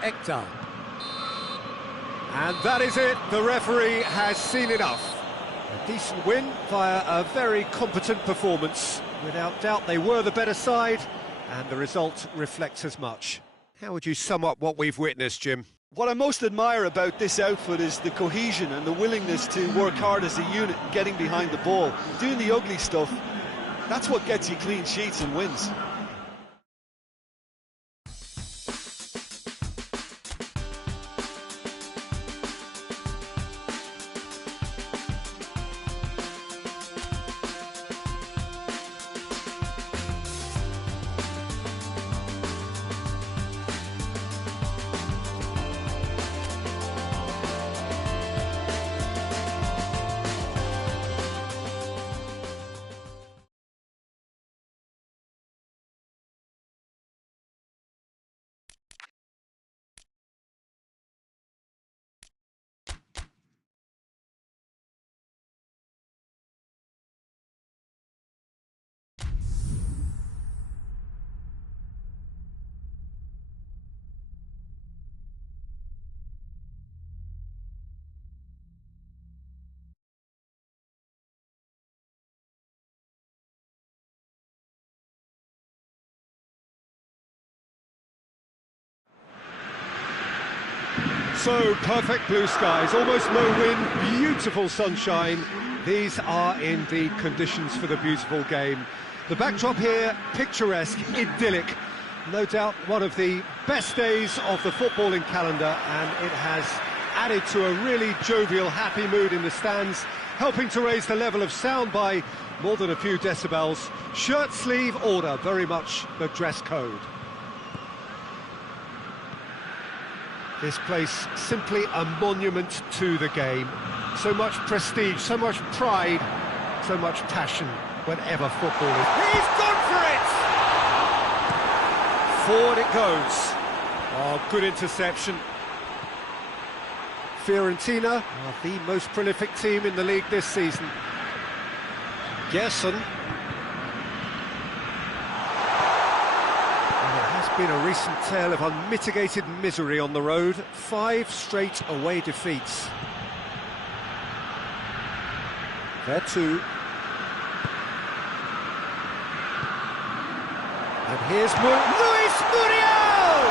Ekdal. And that is it. The referee has seen enough. A decent win via a very competent performance. Without doubt, they were the better side, and the result reflects as much. How would you sum up what we've witnessed, Jim? What I most admire about this outfit is the cohesion and the willingness to work hard as a unit, getting behind the ball, doing the ugly stuff. That's what gets you clean sheets and wins. So, perfect blue skies, almost no wind, beautiful sunshine. These are indeed conditions for the beautiful game. The backdrop here, picturesque, idyllic. No doubt one of the best days of the footballing calendar, and it has added to a really jovial, happy mood in the stands, helping to raise the level of sound by more than a few decibels. Shirt sleeve order, very much the dress code. This place, simply a monument to the game. So much prestige, so much pride, so much passion whenever football is. He's gone for it! Forward it goes. Oh, good interception. Fiorentina are the most prolific team in the league this season. Gerson. Been a recent tale of unmitigated misery on the road. 5 straight away defeats. There too. And here's Luis Muriel!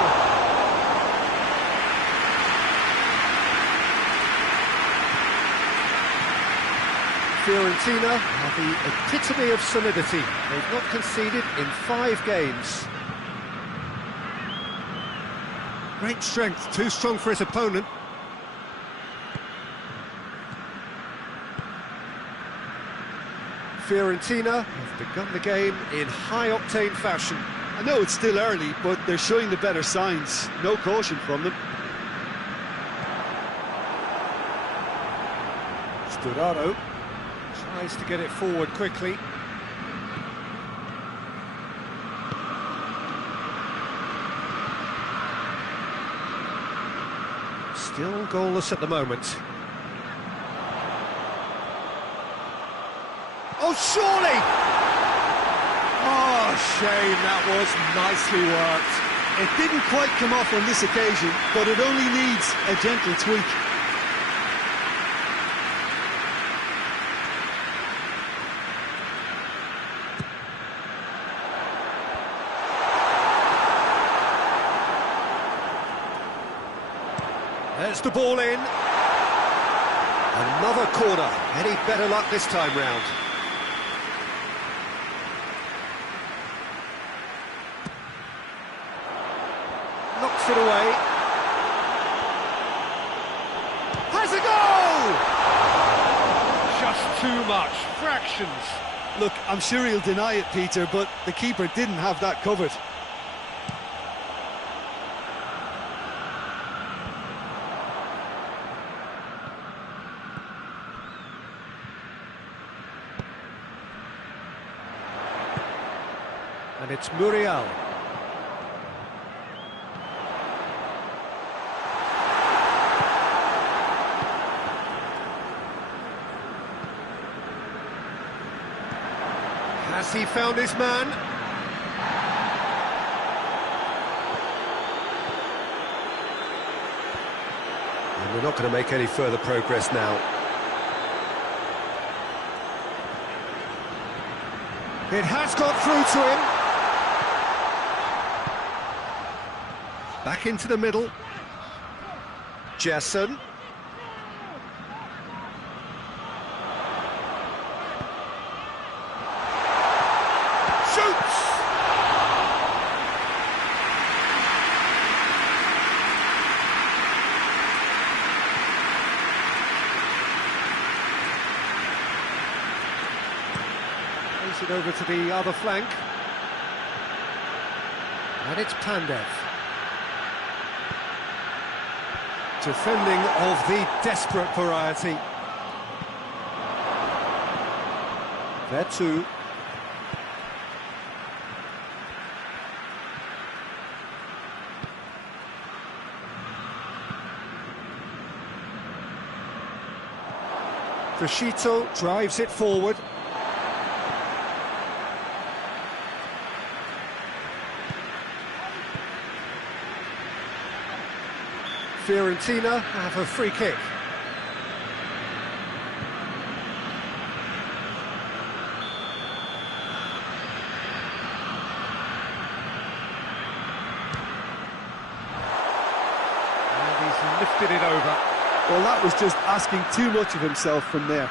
Fiorentina are the epitome of solidity. They've not conceded in 5 games. Great strength, too strong for his opponent. Fiorentina have begun the game in high-octane fashion. I know it's still early, but they're showing the better signs. No caution from them. Sturaro tries to get it forward quickly. Still goalless at the moment. Oh, surely! Oh, shame, that was nicely worked. It didn't quite come off on this occasion, but it only needs a gentle tweak. There's the ball in. Another corner. Any better luck this time round? Knocks it away. Has a goal! Just too much. Fractions. Look, I'm sure he'll deny it, Peter, but the keeper didn't have that covered. And it's Muriel. Has he found his man? And we're not going to make any further progress now. It has got through to him. Back into the middle. Jason. Shoots! Plays it over to the other flank. And it's Pandev. Defending of the desperate variety. There too. Crescito drives it forward. Fiorentina have a free kick. And he's lifted it over. Well, that was just asking too much of himself from there.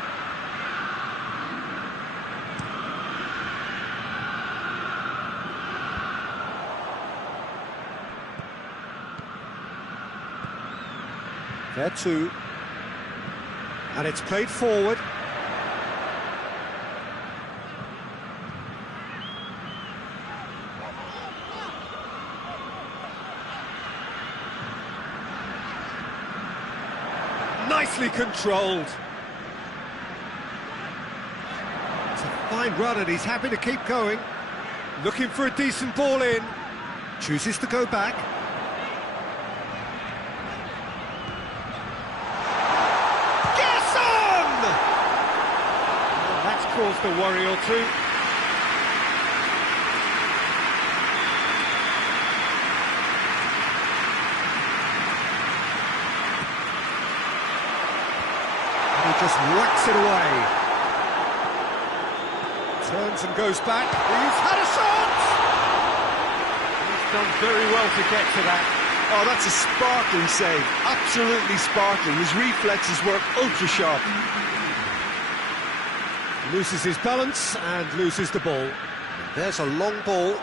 There too. And it's played forward. Nicely controlled. It's a fine run and he's happy to keep going. Looking for a decent ball in. Chooses to go back. Caused a worry or two. And he just whacks it away. Turns and goes back. He's had a shot! He's done very well to get to that. Oh, that's a sparkling save. Absolutely sparkling. His reflexes work ultra sharp. Loses his balance and loses the ball. There's a long ball.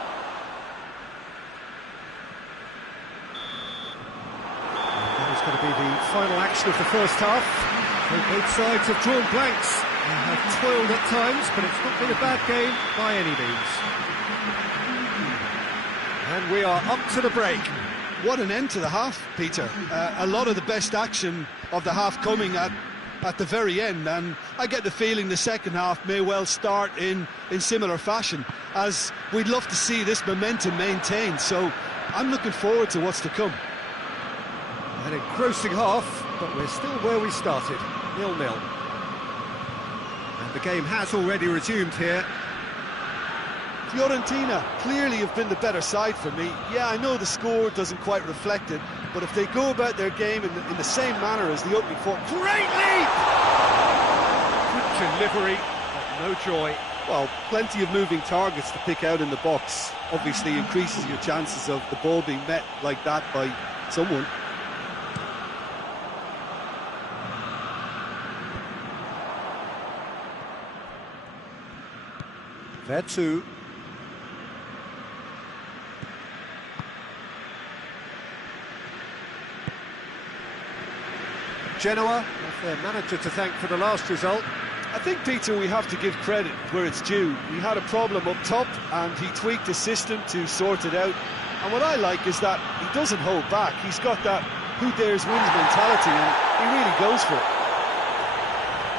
That is going to be the final action of the first half. Both sides have drawn blanks. They have toiled at times, but it's not been a bad game by any means. And we are up to the break. What an end to the half, Peter. A lot of the best action of the half coming at the very end, and I get the feeling the second half may well start in similar fashion, as we'd love to see this momentum maintained, so I'm looking forward to what's to come. An engrossing half, but we're still where we started, 0-0. And the game has already resumed here. Fiorentina clearly have been the better side for me. Yeah, I know the score doesn't quite reflect it, but if they go about their game in the same manner as the opening four... Great leap! Good delivery, but no joy. Well, plenty of moving targets to pick out in the box. Obviously increases your chances of the ball being met like that by someone. There too. Genoa have their manager to thank for the last result. I think, Peter, we have to give credit where it's due. He had a problem up top and he tweaked his system to sort it out. And what I like is that he doesn't hold back. He's got that who dares wins mentality and he really goes for it.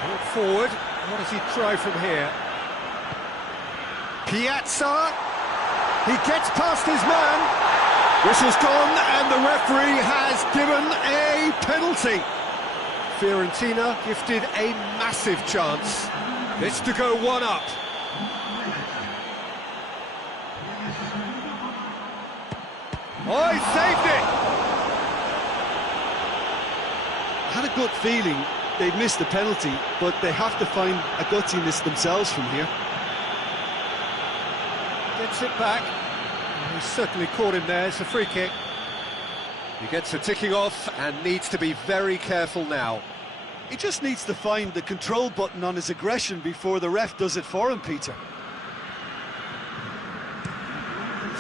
Brought forward. What does he try from here? Piazza. He gets past his man. Whistle's gone and the referee has given a penalty. Fiorentina gifted a massive chance. It's to go one up. Oh, he saved it! Had a gut feeling they'd missed the penalty, but they have to find a gutsiness themselves from here. Gets it back. He's certainly caught him there. It's a free kick. He gets a ticking off and needs to be very careful now. He just needs to find the control button on his aggression before the ref does it for him, Peter.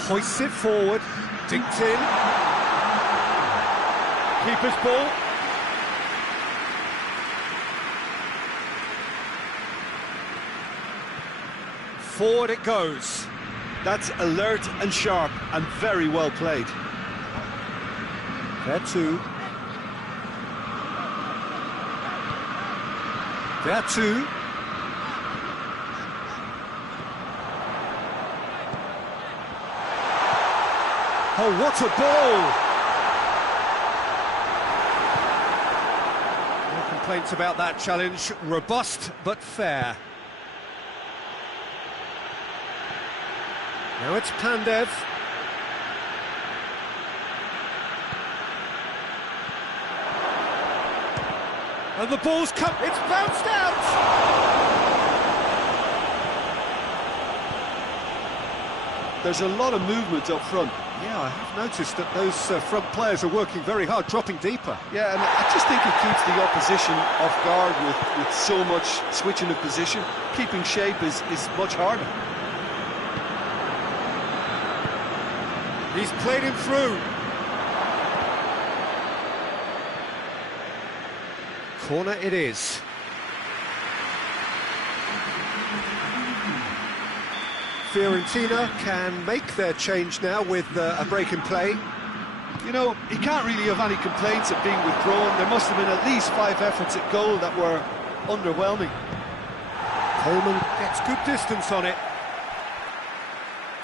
Hoists it forward, dinked in. Keeper's ball. Forward it goes. That's alert and sharp and very well played. There too. There too. Oh, what a ball! No complaints about that challenge. Robust but fair. Now it's Pandev. And the ball's come, it's bounced out! There's a lot of movement up front. Yeah, I have noticed that those front players are working very hard, dropping deeper. Yeah, and I just think it keeps the opposition off guard with so much switching of position. Keeping shape is much harder. He's played him through. Corner it is. Fiorentina can make their change now with a break in play. You know, he can't really have any complaints at being withdrawn. There must have been at least 5 efforts at goal that were underwhelming. Coleman gets good distance on it.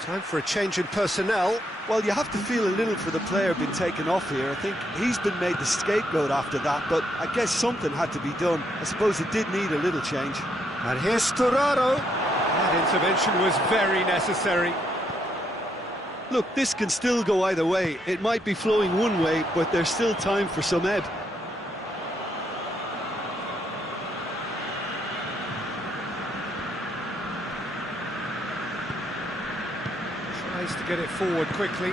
Time for a change in personnel. Well, you have to feel a little for the player being taken off here. I think he's been made the scapegoat after that, but I guess something had to be done. I suppose it did need a little change. And here's Sturaro. That intervention was very necessary. Look, this can still go either way. It might be flowing one way, but there's still time for some ebb. Tries to get it forward quickly.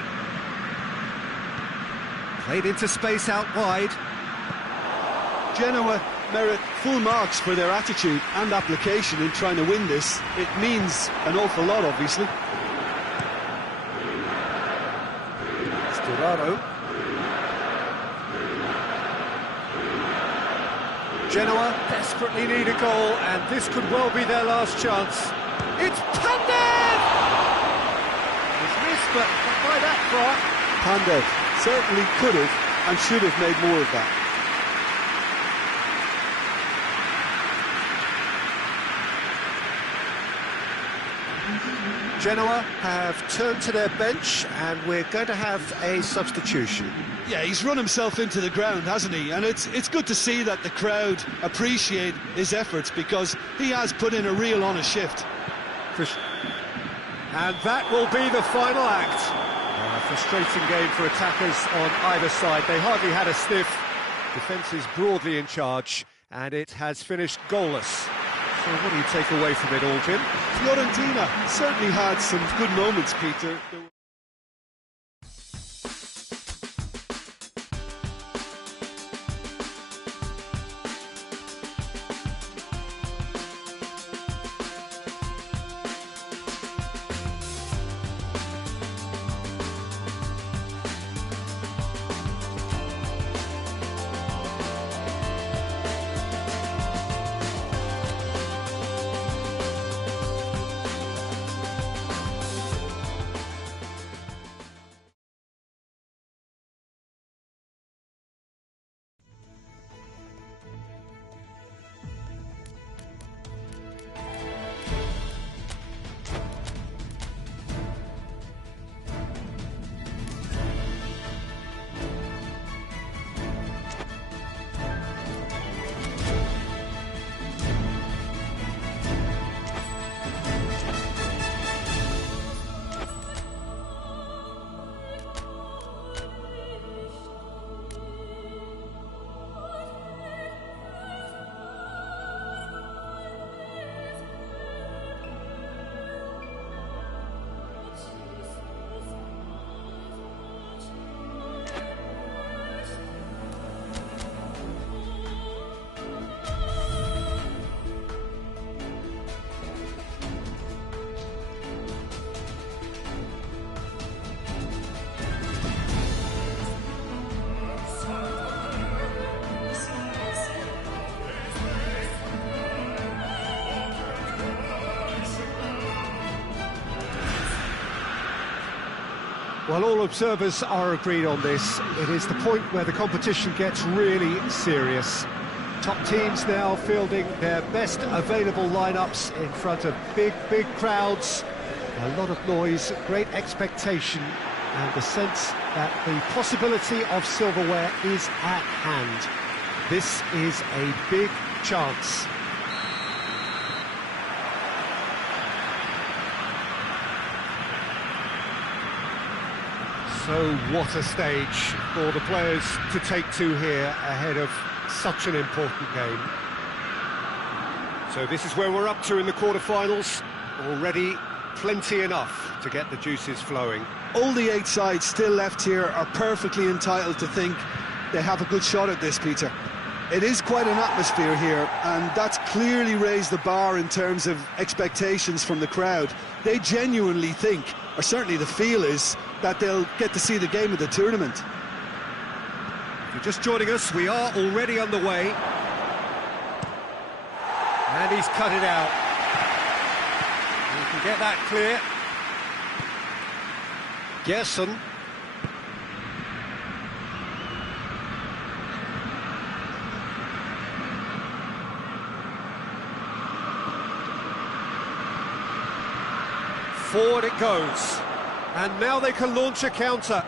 Played into space out wide. Genoa merit full marks for their attitude and application in trying to win this. It means an awful lot, obviously. Sturaro. Genoa desperately need a goal, and this could well be their last chance. It's Pandev! It's missed, but not by that far. Pandev certainly could have and should have made more of that. Genoa have turned to their bench, and we're going to have a substitution. Yeah, he's run himself into the ground, hasn't he? And it's good to see that the crowd appreciate his efforts, because he has put in a real honest shift. And that will be the final act. A frustrating game for attackers on either side. They hardly had a sniff. Defence is broadly in charge, and it has finished goalless. So what do you take away from it all, Jim? Fiorentina certainly had some good moments, Peter. Well, all observers are agreed on this. It is the point where the competition gets really serious. Top teams now fielding their best available lineups in front of big crowds. A lot of noise, great expectation, and the sense that the possibility of silverware is at hand. This is a big chance. So what a stage for the players to take to here ahead of such an important game. So this is where we're up to in the quarter-finals. Already plenty enough to get the juices flowing. All the 8 sides still left here are perfectly entitled to think they have a good shot at this, Peter. It is quite an atmosphere here, and that's clearly raised the bar in terms of expectations from the crowd. They genuinely think, or certainly the feel is, that they'll get to see the game of the tournament. If you're just joining us, we are already underway. And he's cut it out. We can get that clear. Gerson. Forward it goes. And now they can launch a counter.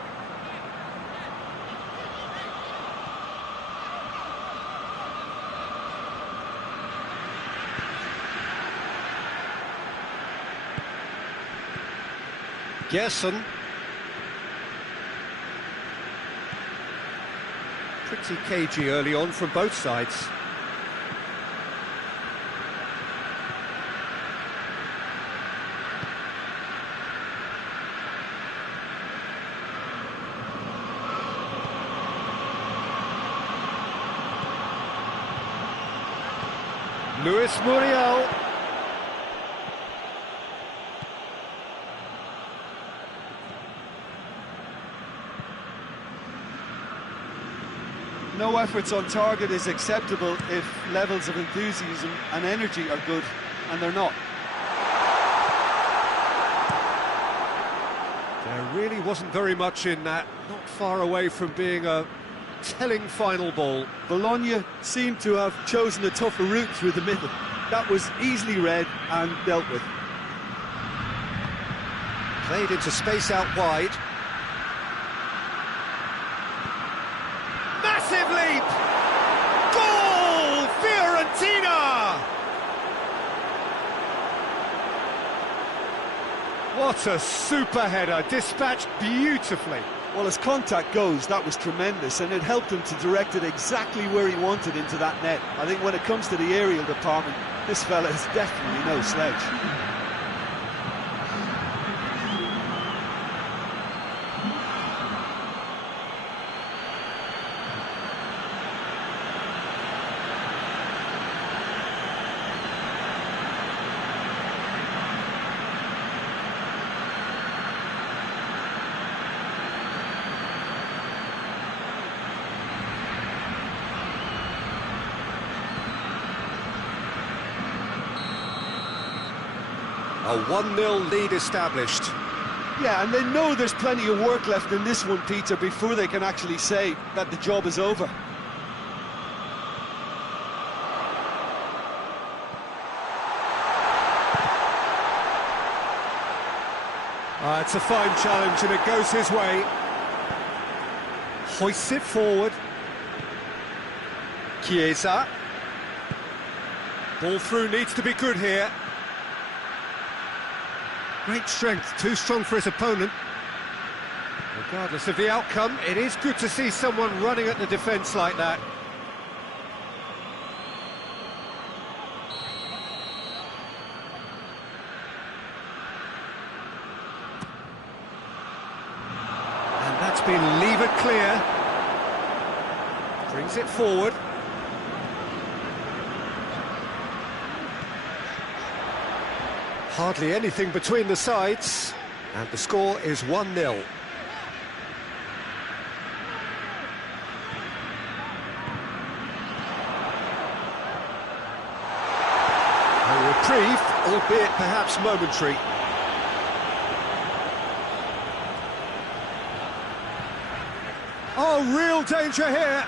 Gerson. Pretty cagey early on from both sides. Luis Muriel. No efforts on target is acceptable if levels of enthusiasm and energy are good, and they're not. There really wasn't very much in that, not far away from being a telling final ball. Bologna seemed to have chosen a tougher route through the middle. That was easily read and dealt with. Played into space out wide. Massive leap! Goal! Fiorentina! What a super header, dispatched beautifully. Well, as contact goes, that was tremendous, and it helped him to direct it exactly where he wanted into that net. I think when it comes to the aerial department, this fella is definitely no slouch. A 1-0 lead established. Yeah, and they know there's plenty of work left in this one, Peter, before they can actually say that the job is over. It's a fine challenge and it goes his way. Hoists it forward. Chiesa. Ball through needs to be good here. Great strength, too strong for his opponent. Regardless of the outcome, it is good to see someone running at the defence like that. And that's been levered clear. Brings it forward. Hardly anything between the sides, and the score is 1-0. A reprieve, albeit perhaps momentary. Oh, real danger here.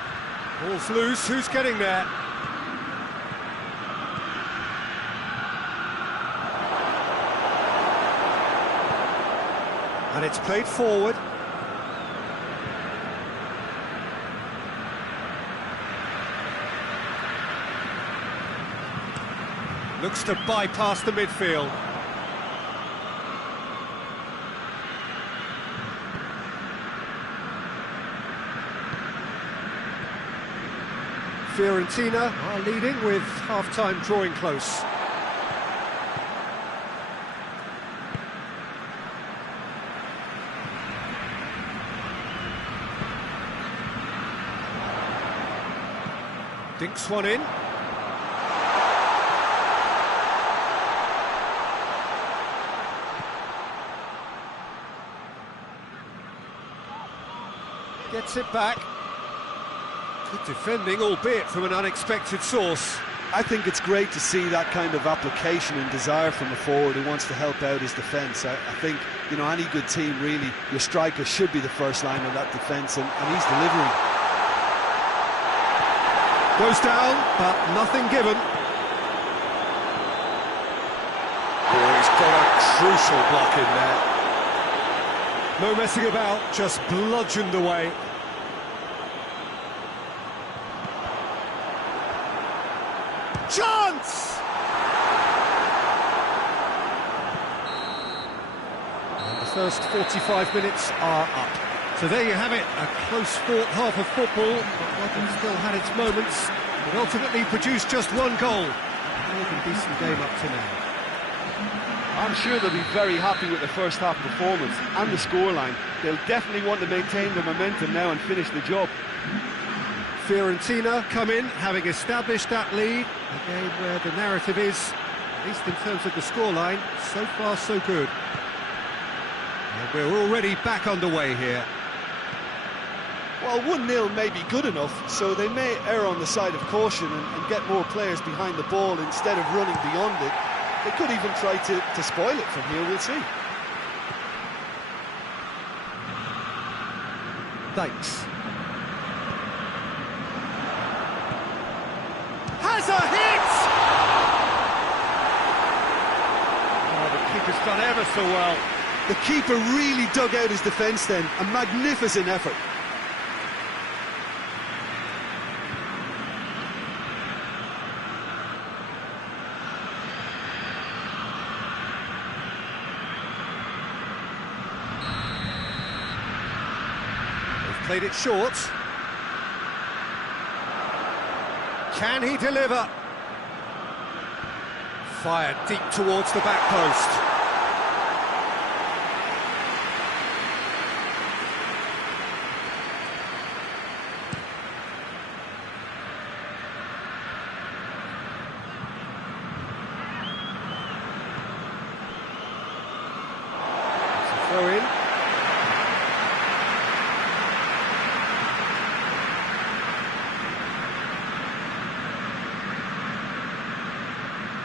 Ball's loose, who's getting there? And it's played forward. Looks to bypass the midfield. Fiorentina are leading with half-time drawing close. Dinks one in. Gets it back. Good defending, albeit from an unexpected source. I think it's great to see that kind of application and desire from a forward who wants to help out his defence. I think, you know, any good team, really, your striker should be the first line of that defence, and he's delivering. Goes down, but nothing given. Oh, he's got a crucial block in there. No messing about, just bludgeoned away. Chance! And the first 45 minutes are up. So there you have it, a close-fought half of football, but one that still had its moments, but ultimately produced just one goal. More than decent game up to now. I'm sure they'll be very happy with the first half performance and the scoreline. They'll definitely want to maintain the momentum now and finish the job. Fiorentina come in, having established that lead, a game where the narrative is, at least in terms of the scoreline, so far so good. And we're already back underway here. Well, 1-0 may be good enough, so they may err on the side of caution and get more players behind the ball instead of running beyond it. They could even try to spoil it from here, we'll see. Thanks. Has a hit! Oh, the keeper's done ever so well. The keeper really dug out his defence then, a magnificent effort. Played it short. Can he deliver? Fired deep towards the back post. It's a throw in.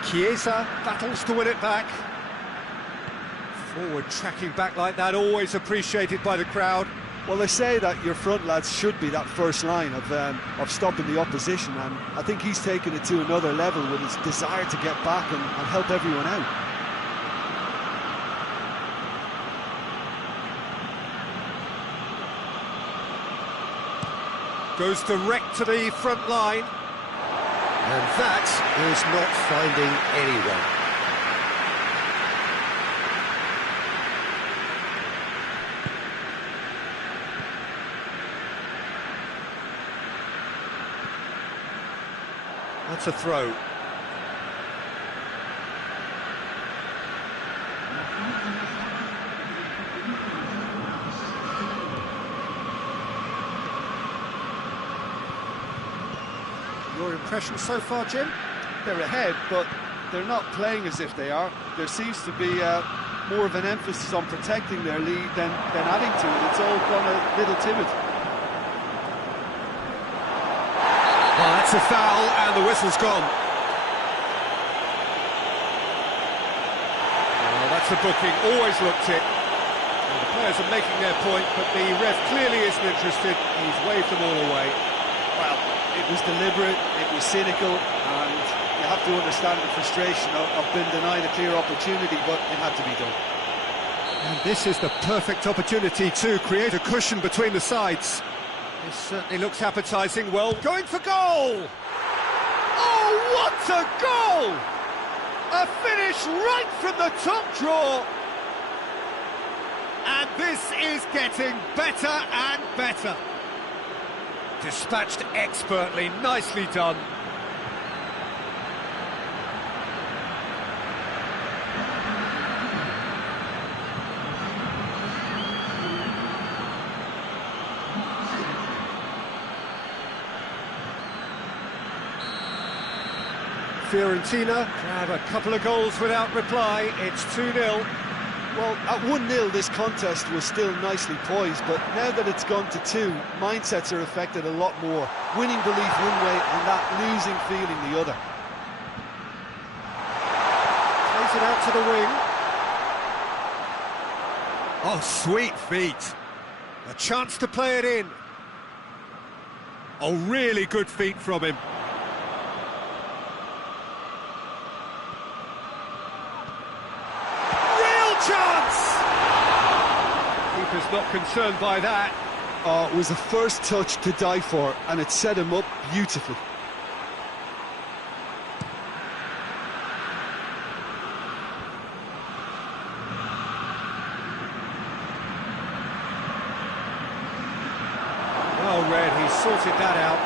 Chiesa battles to win it back. Forward tracking back like that, always appreciated by the crowd. Well, they say that your front lads should be that first line of stopping the opposition, and I think he's taken it to another level with his desire to get back and help everyone out. Goes direct to the front line. And that is not finding anyone. That's a throw. Your impression so far, Jim? They're ahead, but they're not playing as if they are. There seems to be more of an emphasis on protecting their lead than adding to it. It's all gone a little timid. Well, that's a foul, and the whistle's gone. Well, that's a booking, always looked it. The players are making their point, but the ref clearly isn't interested. He's waved them all away. Well, it was deliberate, it was cynical, and you have to understand the frustration of being denied a clear opportunity, but it had to be done. And this is the perfect opportunity to create a cushion between the sides. This certainly looks appetising. Well, going for goal! Oh, what a goal! A finish right from the top draw. And this is getting better and better. Dispatched expertly, nicely done. Fiorentina have a couple of goals without reply. It's 2-0. Well, at 1-0 this contest was still nicely poised, but now that it's gone to 2, mindsets are affected a lot more. Winning belief one way and that losing feeling the other. Plays it out to the wing. Oh, sweet feet. A chance to play it in. Oh, really good feet from him. Keeper's not concerned by that. Oh, it was a first touch to die for, and it set him up beautifully. Well read, he sorted that out.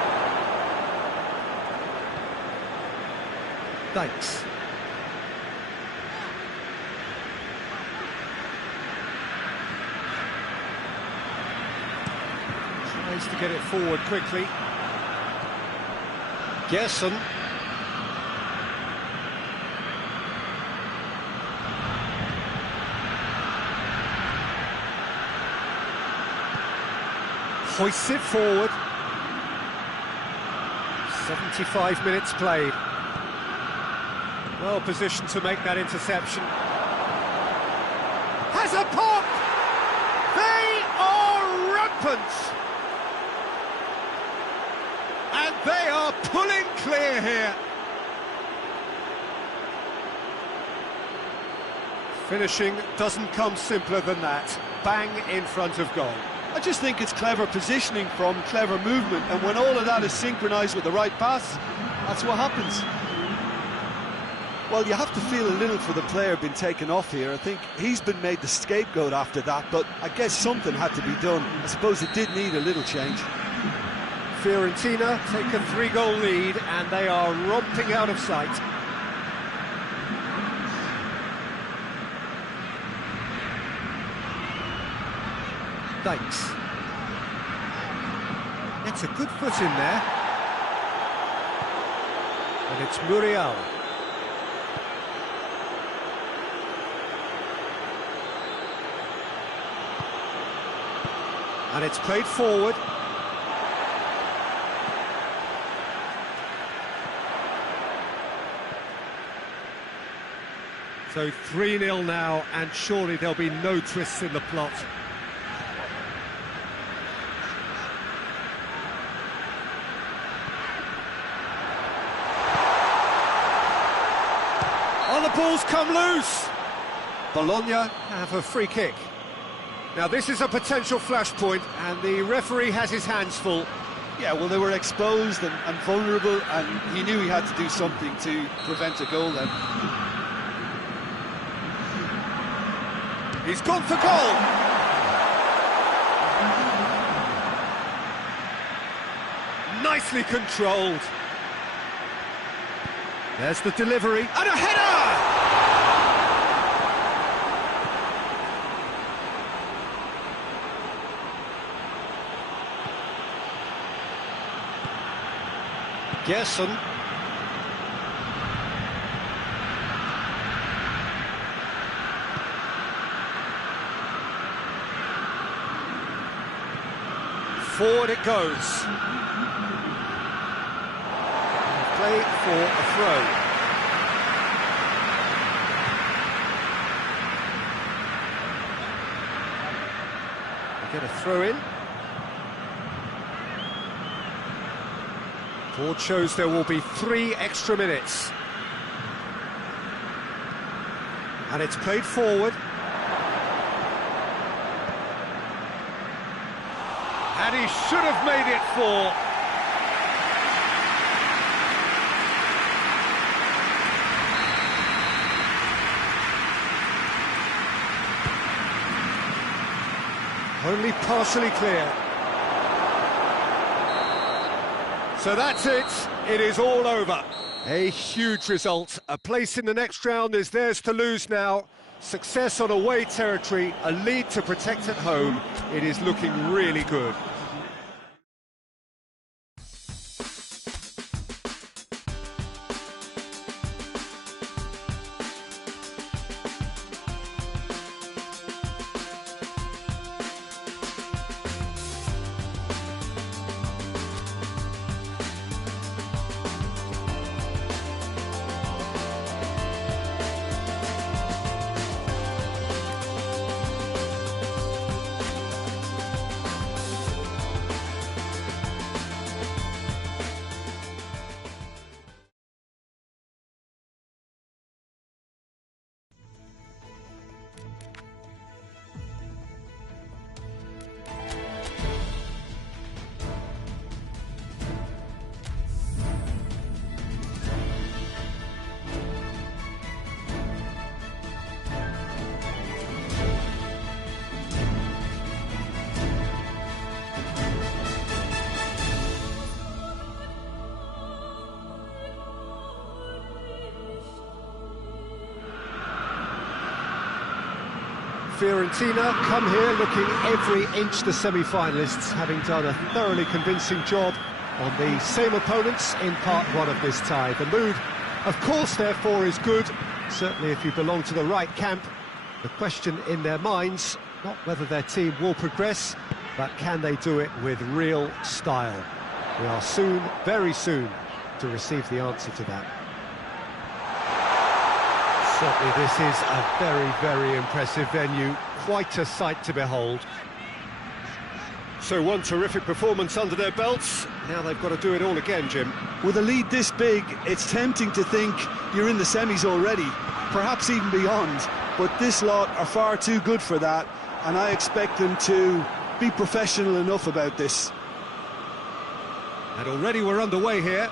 Thanks. Tries to get it forward quickly. Gerson. Hoists it forward. 75 minutes played. Well positioned to make that interception. Has a pop! They are rampant! And they are pulling clear here. Finishing doesn't come simpler than that. Bang in front of goal. I just think it's clever positioning from clever movement, and when all of that is synchronised with the right pass, that's what happens. Well, you have to feel a little for the player being taken off here. I think he's been made the scapegoat after that, but I guess something had to be done. I suppose it did need a little change. Fiorentina take a 3-goal lead and they are romping out of sight. Thanks. It's a good foot in there. And it's Muriel. And it's played forward. So 3-0 now, and surely there'll be no twists in the plot. Oh, the ball's come loose! Bologna have a free kick. Now this is a potential flashpoint, and the referee has his hands full. Yeah, well, they were exposed and vulnerable, and he knew he had to do something to prevent a goal then. He's gone for goal! Nicely controlled. There's the delivery, and a header! Gerson. Forward it goes. Play for a throw. get a throw in. Board shows there will be 3 extra minutes. And it's played forward. And he should have made it 4. Only partially clear. So that's it. It is all over. A huge result. A place in the next round is theirs to lose now. Success on away territory, a lead to protect at home. It is looking really good. Fiorentina come here looking every inch the semi-finalists, having done a thoroughly convincing job on the same opponents in part 1 of this tie. The mood, of course, therefore, is good, certainly if you belong to the right camp. The question in their minds, not whether their team will progress, but can they do it with real style? We are soon, very soon, to receive the answer to that. Certainly this is a very, very impressive venue, quite a sight to behold. So one terrific performance under their belts, now they've got to do it all again, Jim. With a lead this big, it's tempting to think you're in the semis already, perhaps even beyond, but this lot are far too good for that, and I expect them to be professional enough about this. And already we're underway here.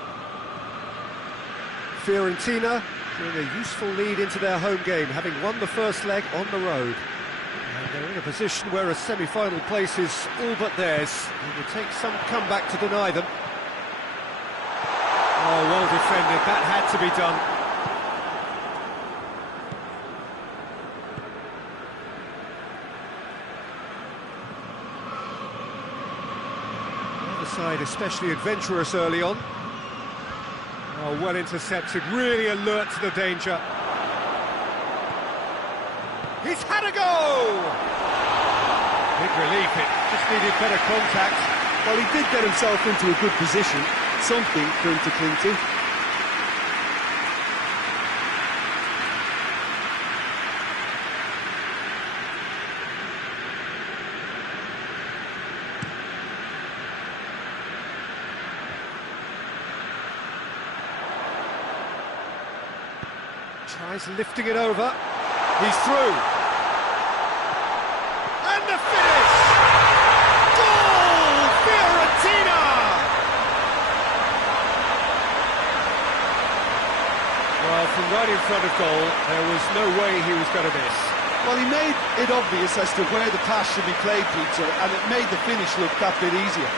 Fiorentina bring a useful lead into their home game, having won the first leg on the road. And they're in a position where a semi-final place is all but theirs. It will take some comeback to deny them. Oh, well defended, that had to be done. The other side especially adventurous early on. Oh, well intercepted, really alert to the danger. He's had a go! Big relief, it just needed better contact. Well, he did get himself into a good position, something for him to cling to. Tries lifting it over. He's through. And the finish! Goal! Fiorentina! Well, from right in front of goal, there was no way he was going to miss. Well, he made it obvious as to where the pass should be played, Peter, and it made the finish look that bit easier.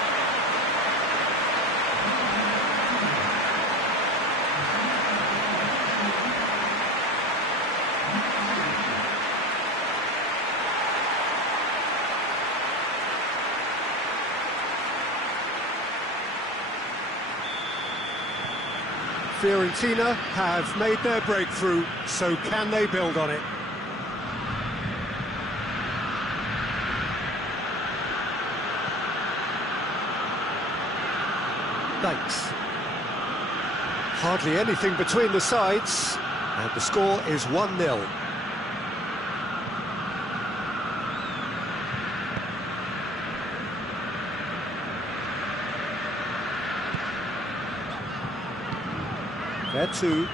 Fiorentina have made their breakthrough, so can they build on it? Thanks. Hardly anything between the sides, and the score is 1-0. There too.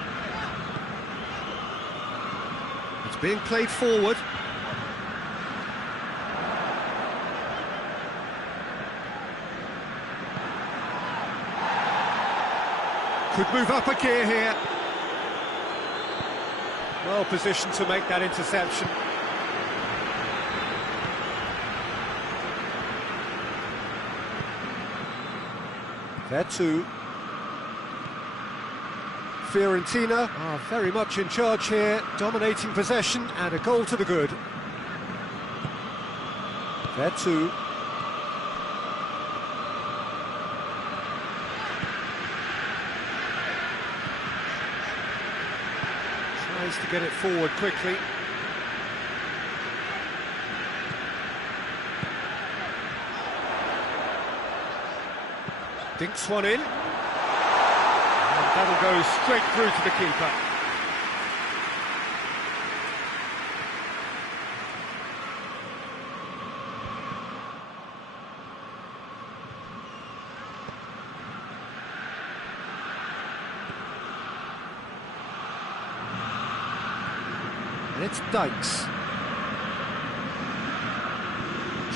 It's being played forward. Could move up a gear here. Well positioned to make that interception. There too. Fiorentina are very much in charge here, dominating possession and a goal to the good. There too. Tries to get it forward quickly. Dinks one in. And that'll go straight through to the keeper. And it's Dykes.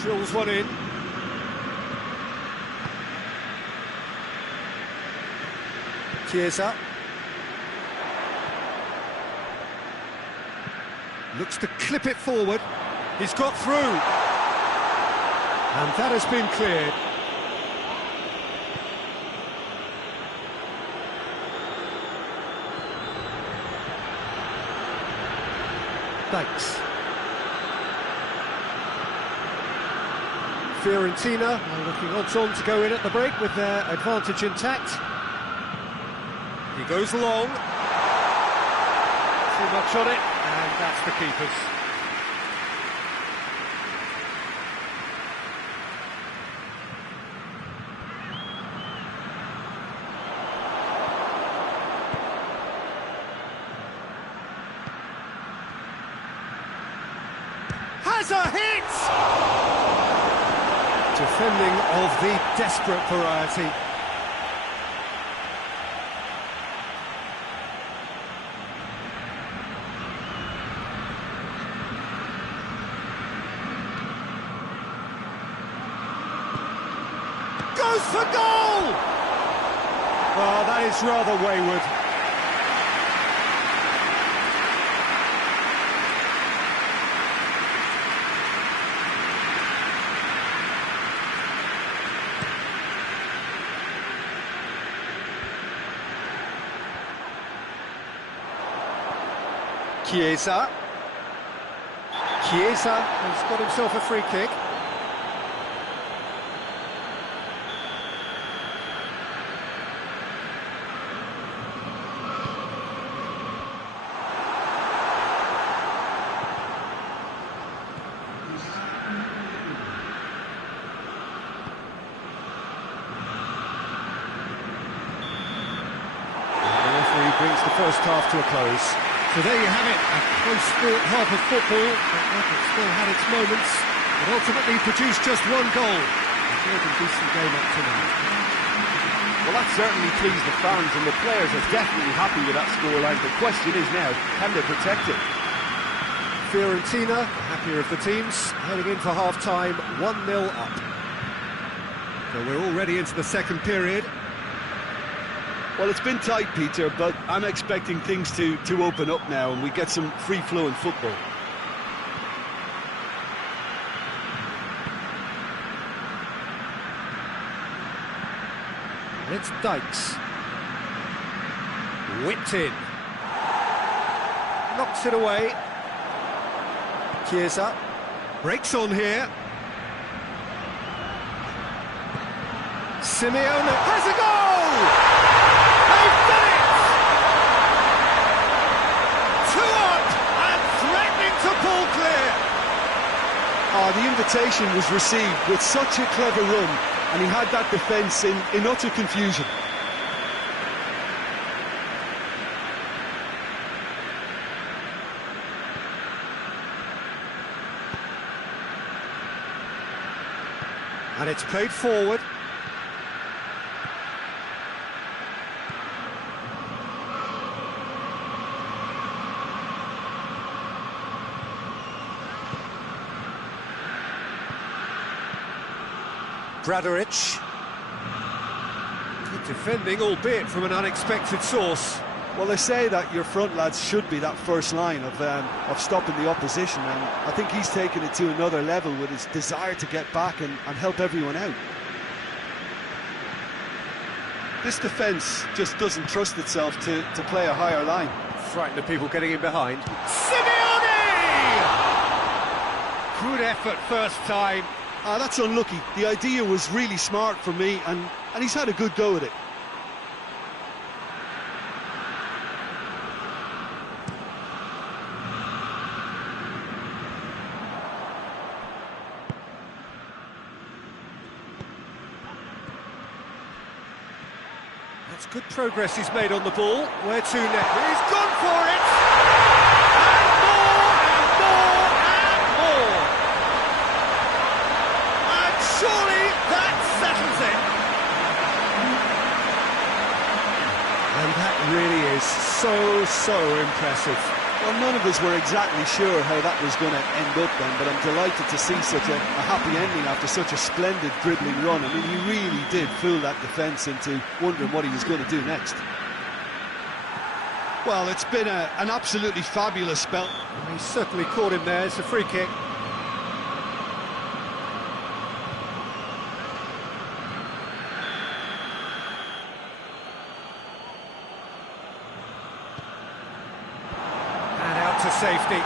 Drills one in. Chiesa. Looks to clip it forward. He's got through. And that has been cleared. Dykes. Fiorentina are looking odds-on to go in at the break with their advantage intact. He goes long. Too much on it, and that's the keeper's. Has a hit! Defending of the desperate variety. Goes for goal! Well, that is rather wayward. Chiesa. Chiesa has got himself a free kick. Brings the first half to a close. So there you have it, a close-fought half of football, but one that still had its moments, but ultimately produced just one goal. A good and decent game up tonight. Well, that certainly pleased the fans, and the players are definitely happy with that scoreline. The question is now, can they protect it? Fiorentina, the happier of the teams, heading in for half-time, 1-0 up. So we're already into the second period. Well, it's been tight, Peter, but I'm expecting things to open up now and we get some free-flowing football. It's Dykes. Whipped in. Knocks it away. Chiesa. Breaks on here. Simeone has a goal! They've done it! 2 up and threatening to pull clear. Oh, the invitation was received with such a clever run, and he had that defence in utter confusion. And it's played forward. Bradaric. Good defending, albeit from an unexpected source. Well, they say that your front lads should be that first line of stopping the opposition, and I think he's taken it to another level with his desire to get back and help everyone out. This defence just doesn't trust itself to play a higher line. Frightened of people getting in behind. Simeone! Good effort first time. That's unlucky. The idea was really smart for me, and he's had a good go at it. That's good progress he's made on the ball. Where to next? He's gone for it! And more, and more, and more! And surely that settles it! And that really is so impressive. Well, none of us were exactly sure how that was going to end up then, but I'm delighted to see such a happy ending after such a splendid dribbling run. I mean, he really did fool that defence into wondering what he was going to do next. Well, it's been an absolutely fabulous spell. He certainly caught him there. It's a free kick. To safety.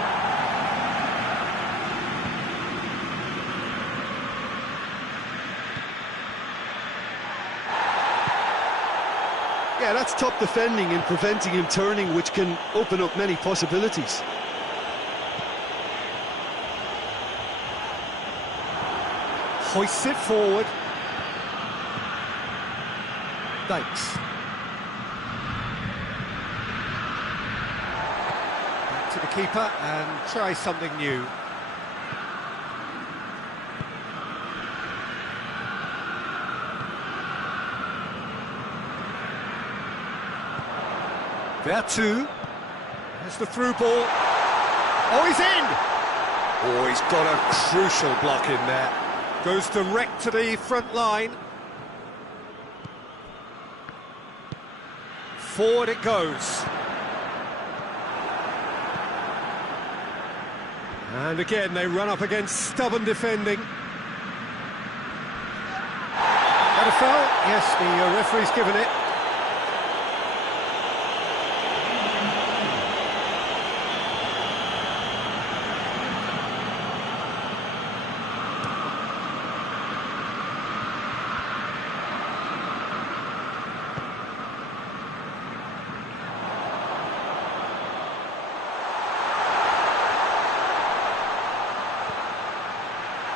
Yeah, that's top defending and preventing him turning, which can open up many possibilities. Hoists it forward. Thanks. To the keeper and try something new. There too. There's the through ball. Oh, he's in! Oh, he's got a crucial block in there. Goes direct to the front line. Forward it goes. And again, they run up against stubborn defending. That a foul? Yes, the referee's given it.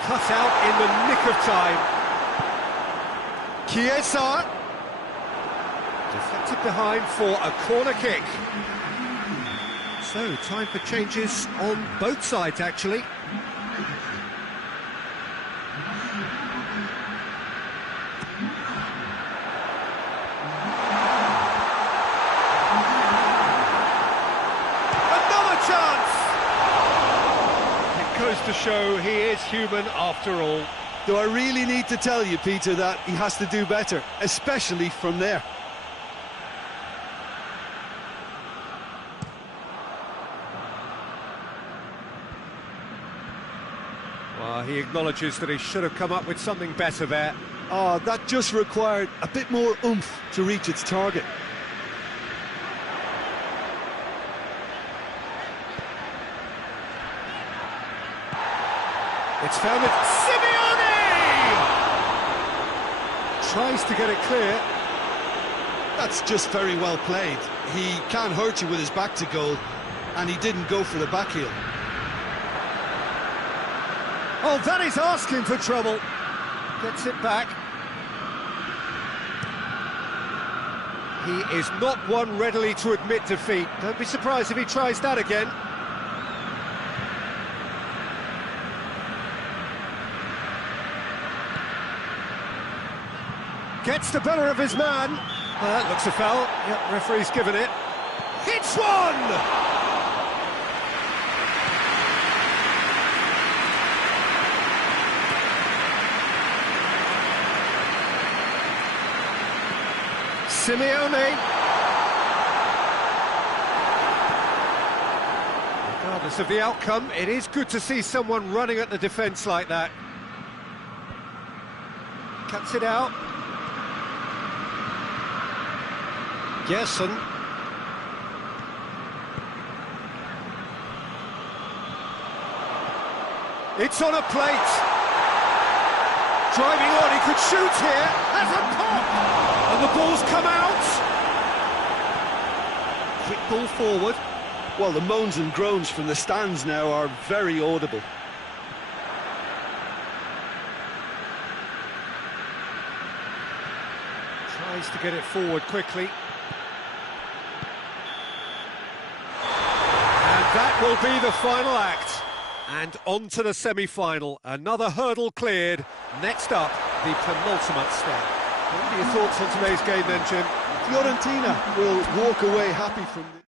Cut out in the nick of time. Chiesa. Deflected behind for a corner kick. So, time for changes on both sides, actually. Another chance! Goes to show he is human after all. Do I really need to tell you, Peter, that he has to do better, especially from there? Well, he acknowledges that he should have come up with something better there. Oh, that just required a bit more oomph to reach its target. It's found it. Simeone! Tries to get it clear. That's just very well played. He can't hurt you with his back to goal, and he didn't go for the back heel. Oh, that is asking for trouble. Gets it back. He is not one readily to admit defeat. Don't be surprised if he tries that again. Gets the better of his man. That looks a foul. Yep, referee's given it. Hits one! Simeone. Regardless of the outcome, it is good to see someone running at the defence like that. Cuts it out. Gerson. It's on a plate. Driving on, he could shoot here. Has a pop! And the ball's come out. Quick ball forward. Well, the moans and groans from the stands now are very audible. Tries to get it forward quickly. And that will be the final act. And on to the semi-final. Another hurdle cleared. Next up, the penultimate step. What are your thoughts on today's game then, Jim? Fiorentina will walk away happy from this.